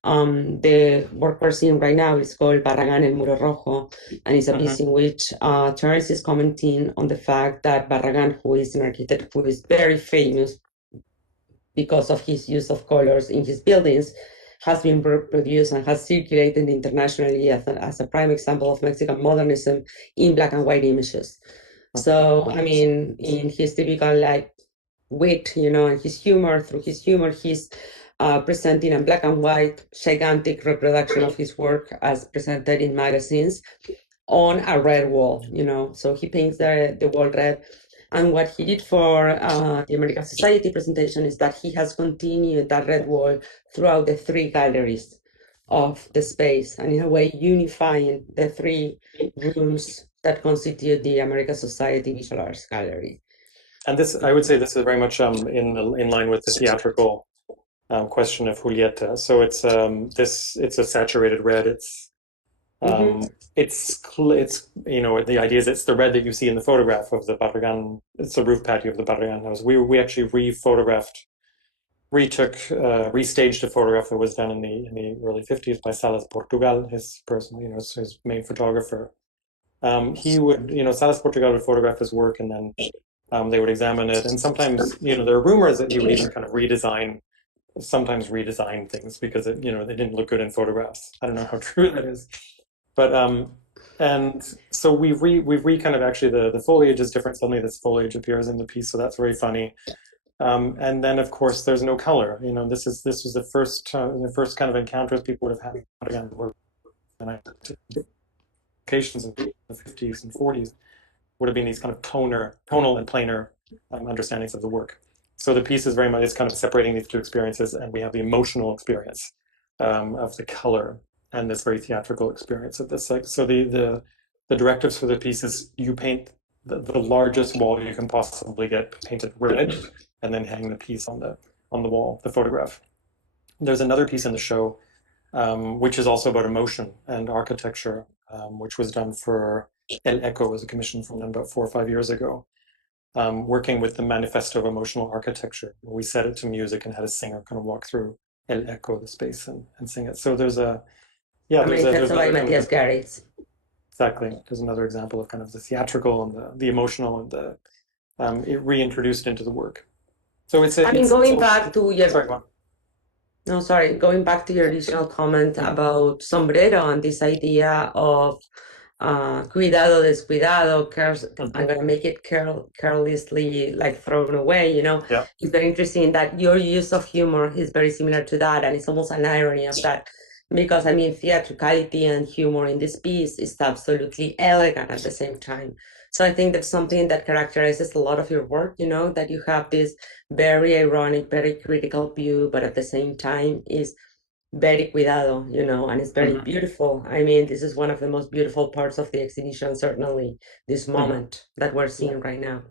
the work we're seeing right now is called Barragán El Muro Rojo, and it's a piece in which Terence is commenting on the fact that Barragán, who is an architect who is very famous because of his use of colors in his buildings, has been reproduced and has circulated internationally as a prime example of Mexican modernism in black and white images. So, I mean, in his typical wit, and his humor, he's presenting a black and white gigantic reproduction of his work as presented in magazines on a red wall, so he paints the wall red. And what he did for the American Society presentation is that he has continued that red wall throughout the three galleries of the space, and in a way unifying the three rooms that constitute the American Society Visual Arts Gallery. And this, I would say, this is very much in line with the theatrical question of Julieta. So it's a saturated red. The idea is it's the red that you see in the photograph of the Barragán. It's the roof patio of the Barragán house. We actually restaged a photograph that was done in the early 50s by Salas Portugal, his main photographer. Salas Portugal would photograph his work, and then they would examine it. And sometimes, there are rumors that he would even kind of redesign things because they didn't look good in photographs. I don't know how true that is. But and so we've kind of actually the foliage is different. Suddenly this foliage appears in the piece, so that's very funny. And then of course there's no color. This was the first kind of encounters people would have had again and occasions in the 50s and 40s would have been these kind of tonal and planar understandings of the work. So the piece is very much kind of separating these two experiences, and we have the emotional experience of the color and this very theatrical experience of this. So the directives for the piece is you paint the largest wall you can possibly get painted red, and then hang the piece on the wall, the photograph. There's another piece in the show which is also about emotion and architecture, which was done for El Eco, was a commission from them about 4 or 5 years ago, working with the Manifesto of Emotional Architecture. We set it to music and had a singer kind of walk through El Eco, the space, and sing it. So there's Yeah, Americanized by another kind Matthias of Garrett. exactly. There's another example of kind of the theatrical and the emotional and the it reintroduced into the work. So I mean, going back it's to your sorry, go on. No, sorry, going back to your original comment about sombrero and this idea of cuidado, descuidado, I'm gonna make it carelessly like thrown away, Yeah. It's very interesting that your use of humor is very similar to that, and it's almost an irony of that. Because I mean, theatricality and humor in this piece is absolutely elegant at the same time. So I think that's something that characterizes a lot of your work, that you have this very ironic, very critical view, but at the same time is very cuidado, and it's very beautiful. I mean, this is one of the most beautiful parts of the exhibition, certainly this moment that we're seeing right now.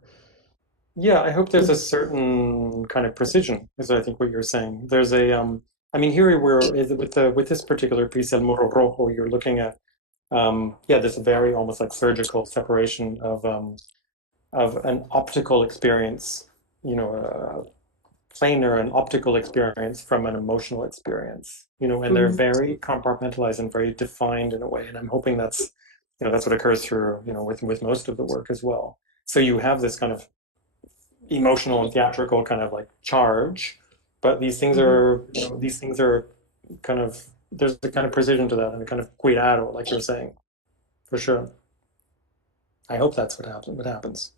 Yeah, I hope there's a certain kind of precision, is I think what you're saying. There's a I mean here with this particular piece, El Muro Rojo, you're looking at yeah, this very almost like surgical separation of an optical experience, a planar and optical experience from an emotional experience, and they're very compartmentalized and very defined in a way. And I'm hoping that's what occurs through, with most of the work as well. So you have this kind of emotional and theatrical kind of like charge, but these things are kind of there's a kind of precision to that and a kind of cuidado, like you're saying, for sure. I hope that's what happens.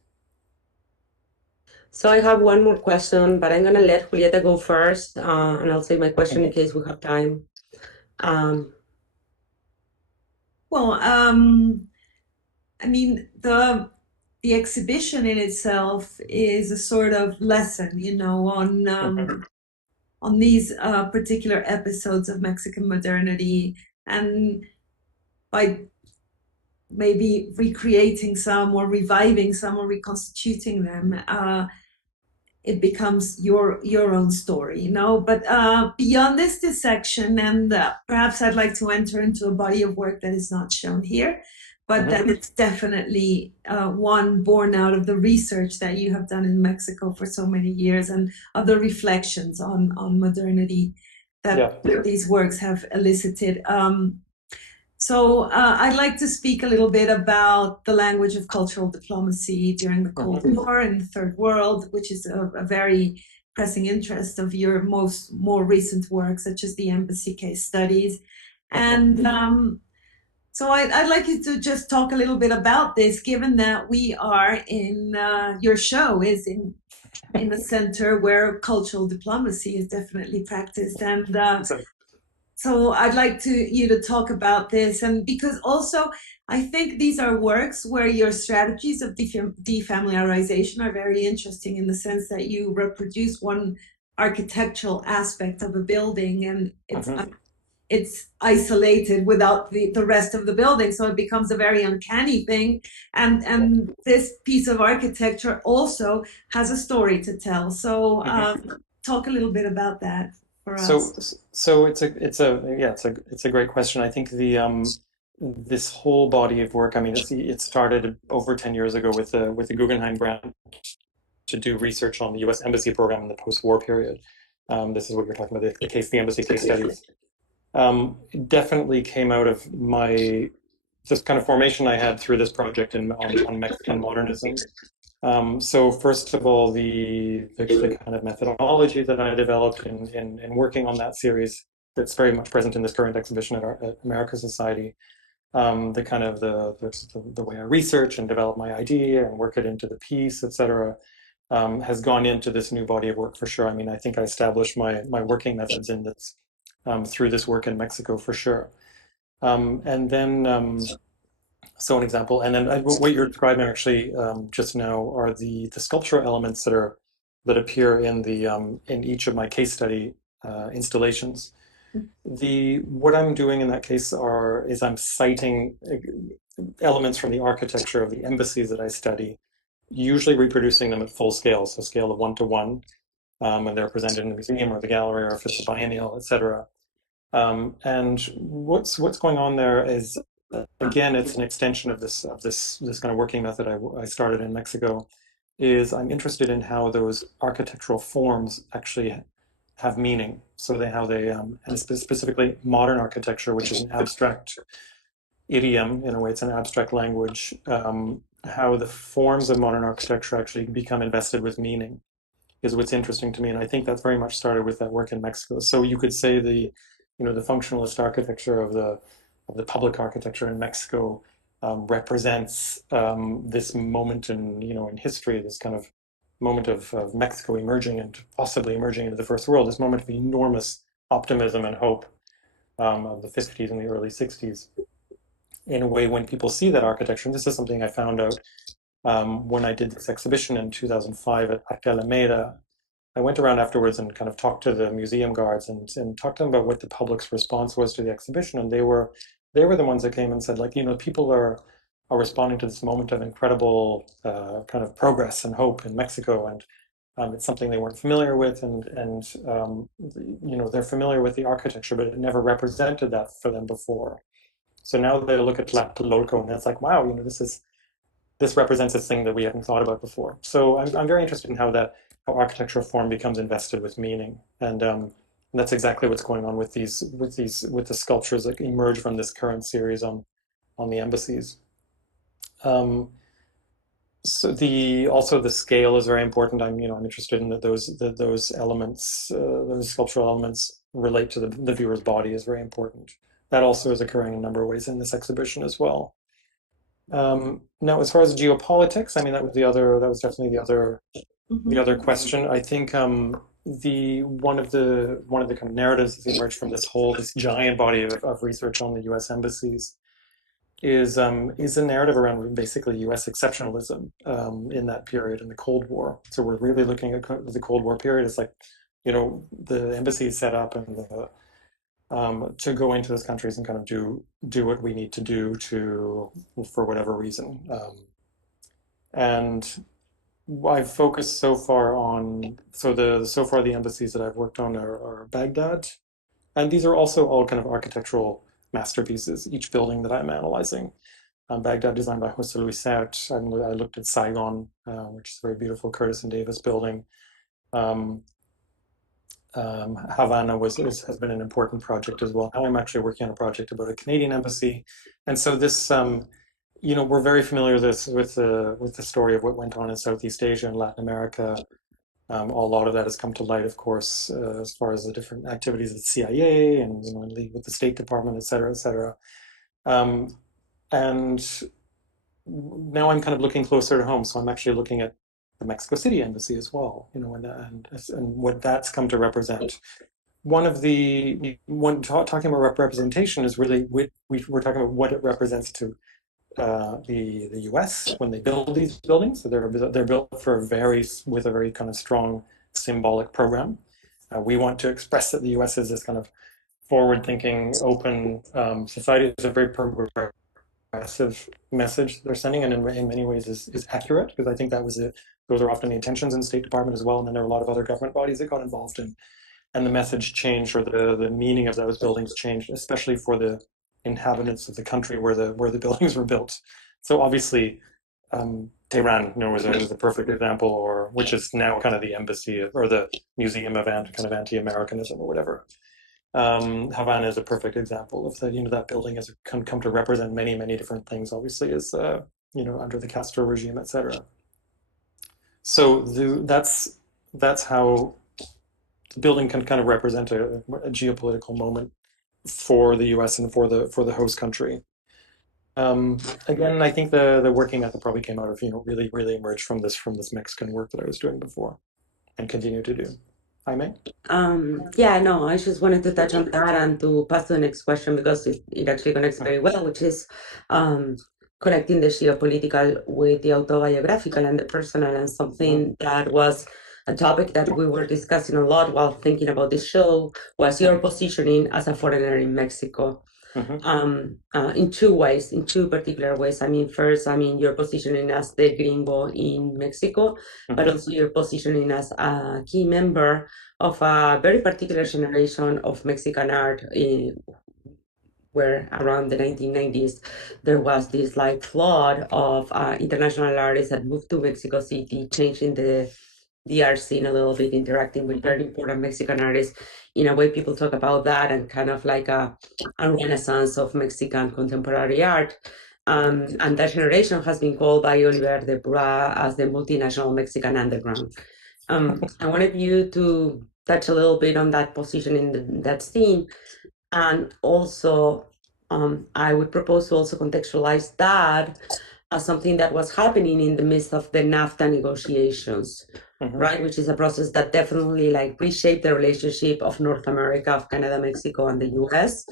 So I have one more question, but I'm gonna let Julieta go first, and I'll save my question in case we have time. Well, I mean, the exhibition in itself is a sort of lesson, on these particular episodes of Mexican modernity, and by maybe recreating some or reviving some or reconstituting them, it becomes your own story, But beyond this dissection, and perhaps I'd like to enter into a body of work that is not shown here, but that it's definitely one born out of the research that you have done in Mexico for so many years and of the reflections on modernity that these works have elicited. So I'd like to speak a little bit about the language of cultural diplomacy during the Cold War in the Third World, which is a very pressing interest of your more recent work, such as the embassy case studies. And so I'd like you to just talk a little bit about this, given that we are in your show is in the center where cultural diplomacy is definitely practiced. And so I'd like you to talk about this, and because also I think these are works where your strategies of defamiliarization are very interesting in the sense that you reproduce one architectural aspect of a building, and it's isolated without the rest of the building, so it becomes a very uncanny thing. And this piece of architecture also has a story to tell. So talk a little bit about that. So it's a great question. I think this whole body of work, I mean, it started over 10 years ago with the Guggenheim grant to do research on the U.S. embassy program in the post-war period. This is what you're talking about, the embassy case studies. It definitely came out of this kind of formation I had through this project on Mexican modernism. So first of all, the kind of methodology that I developed in working on that series that's very much present in this current exhibition at America Society, the kind of the way I research and develop my idea and work it into the piece, etc., has gone into this new body of work for sure. I mean, I think I established my working methods in this through this work in Mexico for sure. And then so an example, and then what you're describing actually just now are the sculptural elements that appear in each of my case study installations. What I'm doing in that case is I'm citing elements from the architecture of the embassies that I study, usually reproducing them at full scale, so scale of 1:1, and they're presented in the museum or the gallery, or if it's a biennial, etc. And what's going on there is, again, it's an extension of this kind of working method I started in Mexico. Is I'm interested in how those architectural forms actually have meaning. So how they and specifically modern architecture, which is an abstract idiom in a way, it's an abstract language. How the forms of modern architecture actually become invested with meaning is what's interesting to me, and I think that's very much started with that work in Mexico. So you could say the functionalist architecture of the public architecture in Mexico represents this moment in history, this kind of moment of Mexico emerging and possibly emerging into the first world, this moment of enormous optimism and hope of the 50s and the early 60s. In a way, when people see that architecture, and this is something I found out when I did this exhibition in 2005 at Arte Alameda, I went around afterwards and kind of talked to the museum guards and talked to them about what the public's response was to the exhibition. And they were the ones that came and said, like, people are responding to this moment of incredible kind of progress and hope in Mexico. And it's something they weren't familiar with. They're familiar with the architecture, but it never represented that for them before. So now they look at Tlatelolco and it's like, wow, this represents this thing that we hadn't thought about before. So I'm very interested in how architectural form becomes invested with meaning, and that's exactly what's going on with the sculptures that emerge from this current series on the embassies. So also the scale is very important. I'm interested in that those elements, those sculptural elements relate to the viewer's body is very important. That also is occurring in a number of ways in this exhibition as well. Now, as far as geopolitics, I mean, that was definitely the other question. I think one of the kind of narratives that's emerged from this giant body of research on the U.S. embassies is a narrative around basically U.S. exceptionalism in that period in the Cold War. So we're really looking at the Cold War period. It's like, the embassy is set up and to go into those countries and kind of do what we need to do for whatever reason. And I've focused so far the embassies that I've worked on are Baghdad, and these are also all kind of architectural masterpieces. Each building that I'm analyzing, Baghdad designed by José Luis Sert. I looked at Saigon, which is a very beautiful Curtis and Davis building. Havana has been an important project as well. Now I'm actually working on a project about a Canadian embassy, and so this, we're very familiar with the story of what went on in Southeast Asia and Latin America. A lot of that has come to light, of course, as far as the different activities of the CIA and in league with the State Department, et cetera, et cetera. And now I'm kind of looking closer to home, so I'm actually looking at the Mexico City embassy as well, and what that's come to represent. Talking about representation is really we're talking about what it represents to the U.S. when they build these buildings. So they're built with a very kind of strong symbolic program. We want to express that the U.S. is this kind of forward-thinking, open society. It's a very progressive message they're sending, and in many ways is accurate, because I think those are often the intentions in the State Department as well. And then there are a lot of other government bodies that got involved in, and the message changed, or the meaning of those buildings changed, especially for the inhabitants of the country where the buildings were built. So obviously, Tehran, was a perfect example, which is now kind of the embassy or the museum of kind of anti-Americanism or whatever. Havana is a perfect example of that. That building has come to represent many, many different things. Obviously, as under the Castro regime, etc. So that's how the building can kind of represent a geopolitical moment for the U.S. and for the host country. Again, I think the working method probably came out of really, really emerged from this Mexican work that I was doing before and continue to do. Jaime? Yeah, no, I just wanted to touch on that and to pass to the next question, because it actually connects very well, which is connecting the geopolitical with the autobiographical and the personal, and something that was a topic that we were discussing a lot while thinking about this show was your positioning as a foreigner in Mexico. In two particular ways. I mean, first, your positioning as the gringo in Mexico, but also your positioning as a key member of a very particular generation of Mexican art, where around the 1990s there was this flood of international artists that moved to Mexico City, changing the the art scene a little bit, interacting with very important Mexican artists. In a way, people talk about that and kind of like a renaissance of Mexican contemporary art. And that generation has been called by Oliver de Bourgeois as the multinational Mexican underground. I wanted you to touch a little bit on that position in that scene. And also, I would propose to also contextualize that as something that was happening in the midst of the NAFTA negotiations, right? Which is a process that definitely like reshaped the relationship of North America, of Canada, Mexico, and the US.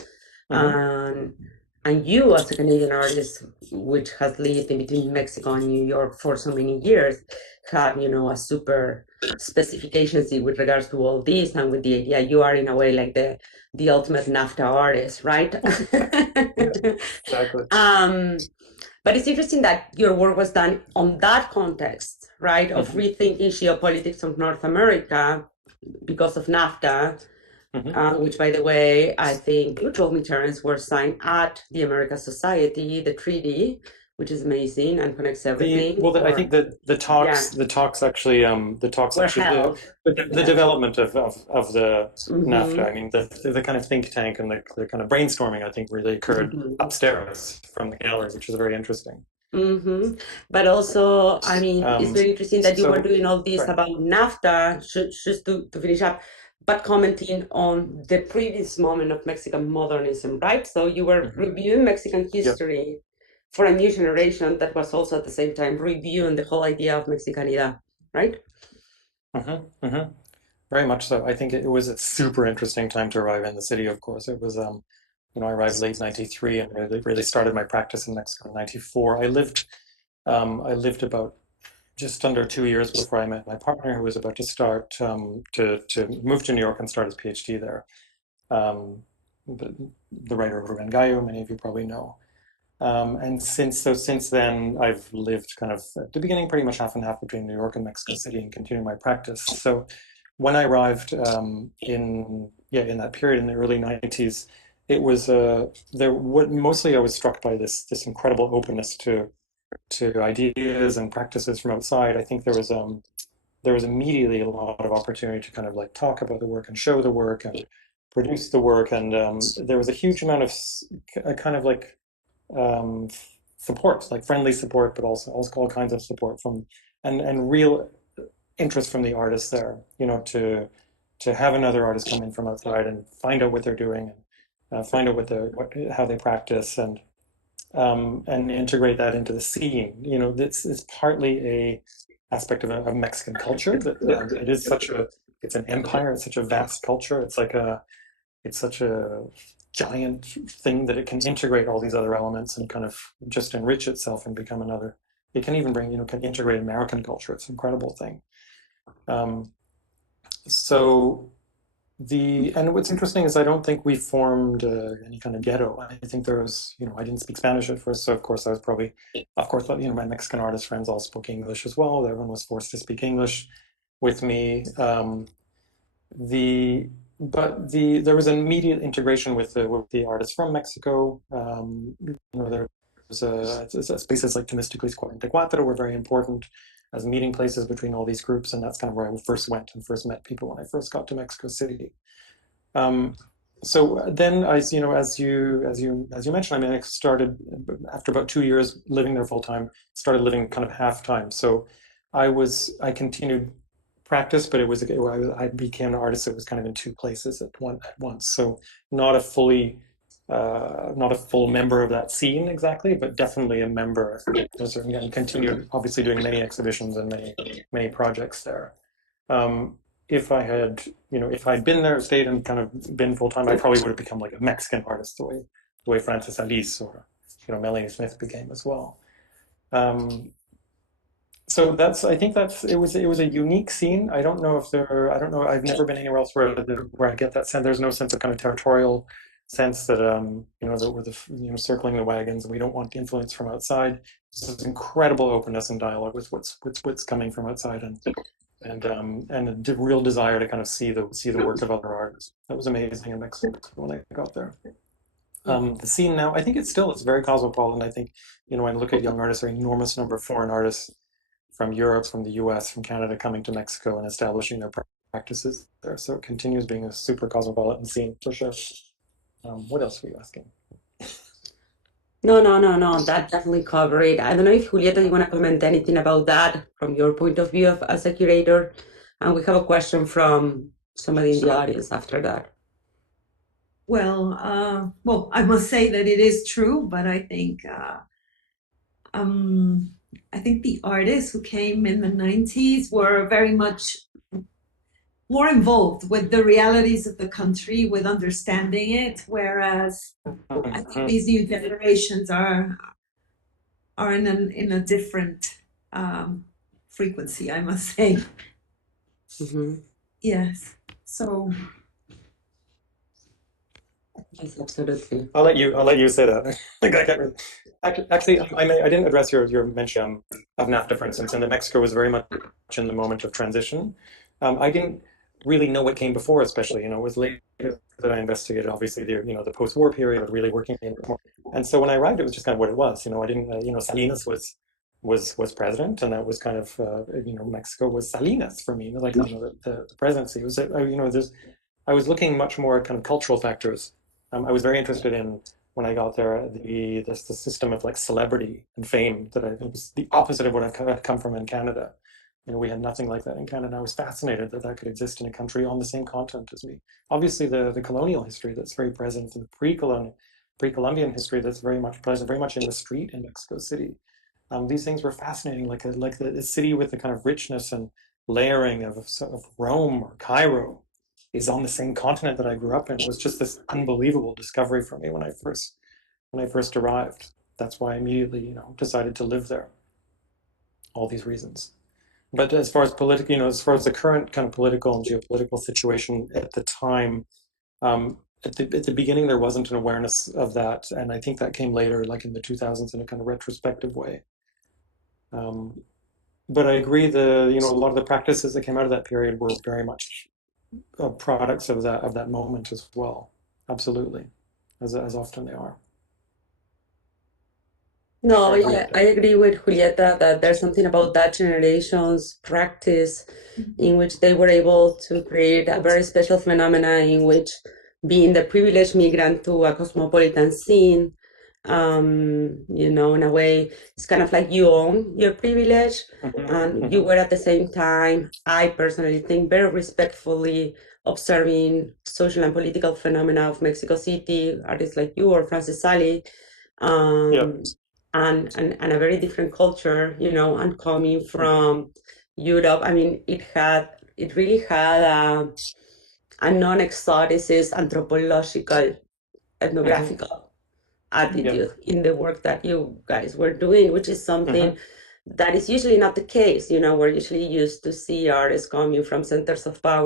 And you, as a Canadian artist, which has lived in between Mexico and New York for so many years, have, you know, a super specific agency with regards to all this, and with the idea you are in a way like the ultimate NAFTA artist, right? Exactly. But it's interesting that your work was done on that context, right, of rethinking geopolitics of North America because of NAFTA, which, by the way, I think you told me, Terence, were signed at the American Society, the treaty, which is amazing and connects everything. I think that the talks actually, the development of the NAFTA. I mean, the kind of think tank and the kind of brainstorming, I think, really occurred upstairs from the gallery, which is very interesting. But also, I mean, it's very interesting that you were doing all this about NAFTA, just to finish up, but commenting on the previous moment of Mexican modernism, right? So you were reviewing Mexican history for a new generation that was also at the same time reviewing the whole idea of Mexicanidad, right? Very much so. I think it was a super interesting time to arrive in the city, of course. It was, you know, I arrived late 93 and really started my practice in Mexico in 94. I lived about just under 2 years before I met my partner, who was about to start to move to New York and start his PhD there. The writer of Ruben Gallo, many of you probably know. And since then, I've lived kind of at the beginning pretty much half and half between New York and Mexico City and continuing my practice. So when I arrived in that period in the early 90s, it was mostly I was struck by this incredible openness to ideas and practices from outside. I think there was immediately a lot of opportunity to kind of like talk about the work and show the work and produce the work, and there was a huge amount of kind of like support, like friendly support, but also all kinds of support from and real interest from the artists there. You know, to have another artist come in from outside and find out what they're doing, and find out how they practice, and integrate that into the scene. You know, this is partly a aspect of Mexican culture that it is it's an empire. It's such a vast culture. It's such a giant thing that it can integrate all these other elements and kind of just enrich itself and become another. It can even can integrate American culture. It's an incredible thing. And what's interesting is I don't think we formed any kind of ghetto. I think there was, I didn't speak Spanish at first, so of course I was my Mexican artist friends all spoke English as well. Everyone was forced to speak English with me. There was an immediate integration with the artists from Mexico. There was spaces like Themistocles Cuatro were very important as meeting places between all these groups, and that's kind of where I first went and first met people when I first got to Mexico City. So then, as you mentioned, I mean, I started after about 2 years living there full time. Started living kind of half time. So I continued practice, but I became an artist that was kind of in two places at once. So not a full member of that scene exactly, but definitely a member. And continued obviously doing many exhibitions and many projects there. If I'd been there, stayed and kind of been full time, I probably would have become like a Mexican artist the way Francis Alice or Melanie Smith became as well. So it was a unique scene. I don't know. I've never been anywhere else where I get that sense. There's no sense of kind of territorial sense that that we're circling the wagons and we don't want influence from outside. There's this incredible openness and dialogue with what's coming from outside, and a real desire to kind of see the work of other artists. That was amazing in Mexico when I got there. The scene now, I think it's very cosmopolitan. I think, when I look at young artists, there are an enormous number of foreign artists from Europe, from the US, from Canada coming to Mexico and establishing their practices there. So it continues being a super cosmopolitan scene for sure. What else were you asking? No. That definitely covered it. I don't know if Julieta, you want to comment anything about that from your point of view as a curator? And we have a question from somebody in the audience after that. Well, I must say that it is true, but I think the artists who came in the 90s were very much more involved with the realities of the country, with understanding it, whereas I think these new generations are in a different frequency, I must say. Mm-hmm. Yes. So. Yes, absolutely. I'll let you say that. Actually, I didn't address your mention of NAFTA, for instance, and that Mexico was very much in the moment of transition. I didn't really know what came before, especially, it was later that I investigated, obviously, the post-war period of really working in. And so when I arrived, it was just kind of what it was. I didn't, Salinas was president, and that was kind of, Mexico was Salinas for me, like, the presidency. It was, I was looking much more at kind of cultural factors. I was very interested in, when I got there, the system of like celebrity and fame that I think was the opposite of what I've come from in Canada. We had nothing like that in Canada. I was fascinated that that could exist in a country on the same continent as me. Obviously, the colonial history that's very present, and the pre-Columbian history that's very much present, very much in the street in Mexico City. These things were fascinating, like the city with the kind of richness and layering of Rome or Cairo is on the same continent that I grew up in. It was just this unbelievable discovery for me when I first arrived. That's why I immediately, decided to live there. All these reasons. But as far as as far as the current kind of political and geopolitical situation at the time, at the beginning there wasn't an awareness of that, and I think that came later, like in the 2000s, in a kind of retrospective way. But I agree, a lot of the practices that came out of that period were very much products of that moment as well. Absolutely, as often they are. No, yeah, I agree with Julieta that there's something about that generation's practice in which they were able to create a very special phenomena in which being the privileged migrant to a cosmopolitan scene, in a way, it's kind of like you own your privilege, and you were at the same time, I personally think, very respectfully observing social and political phenomena of Mexico City, artists like you or Francis Sally, and a very different culture, and coming from Europe. I mean, it really had a non-exoticist, anthropological, ethnographical attitude in the work that you guys were doing, which is something that is usually not the case. We're usually used to see artists coming from centers of power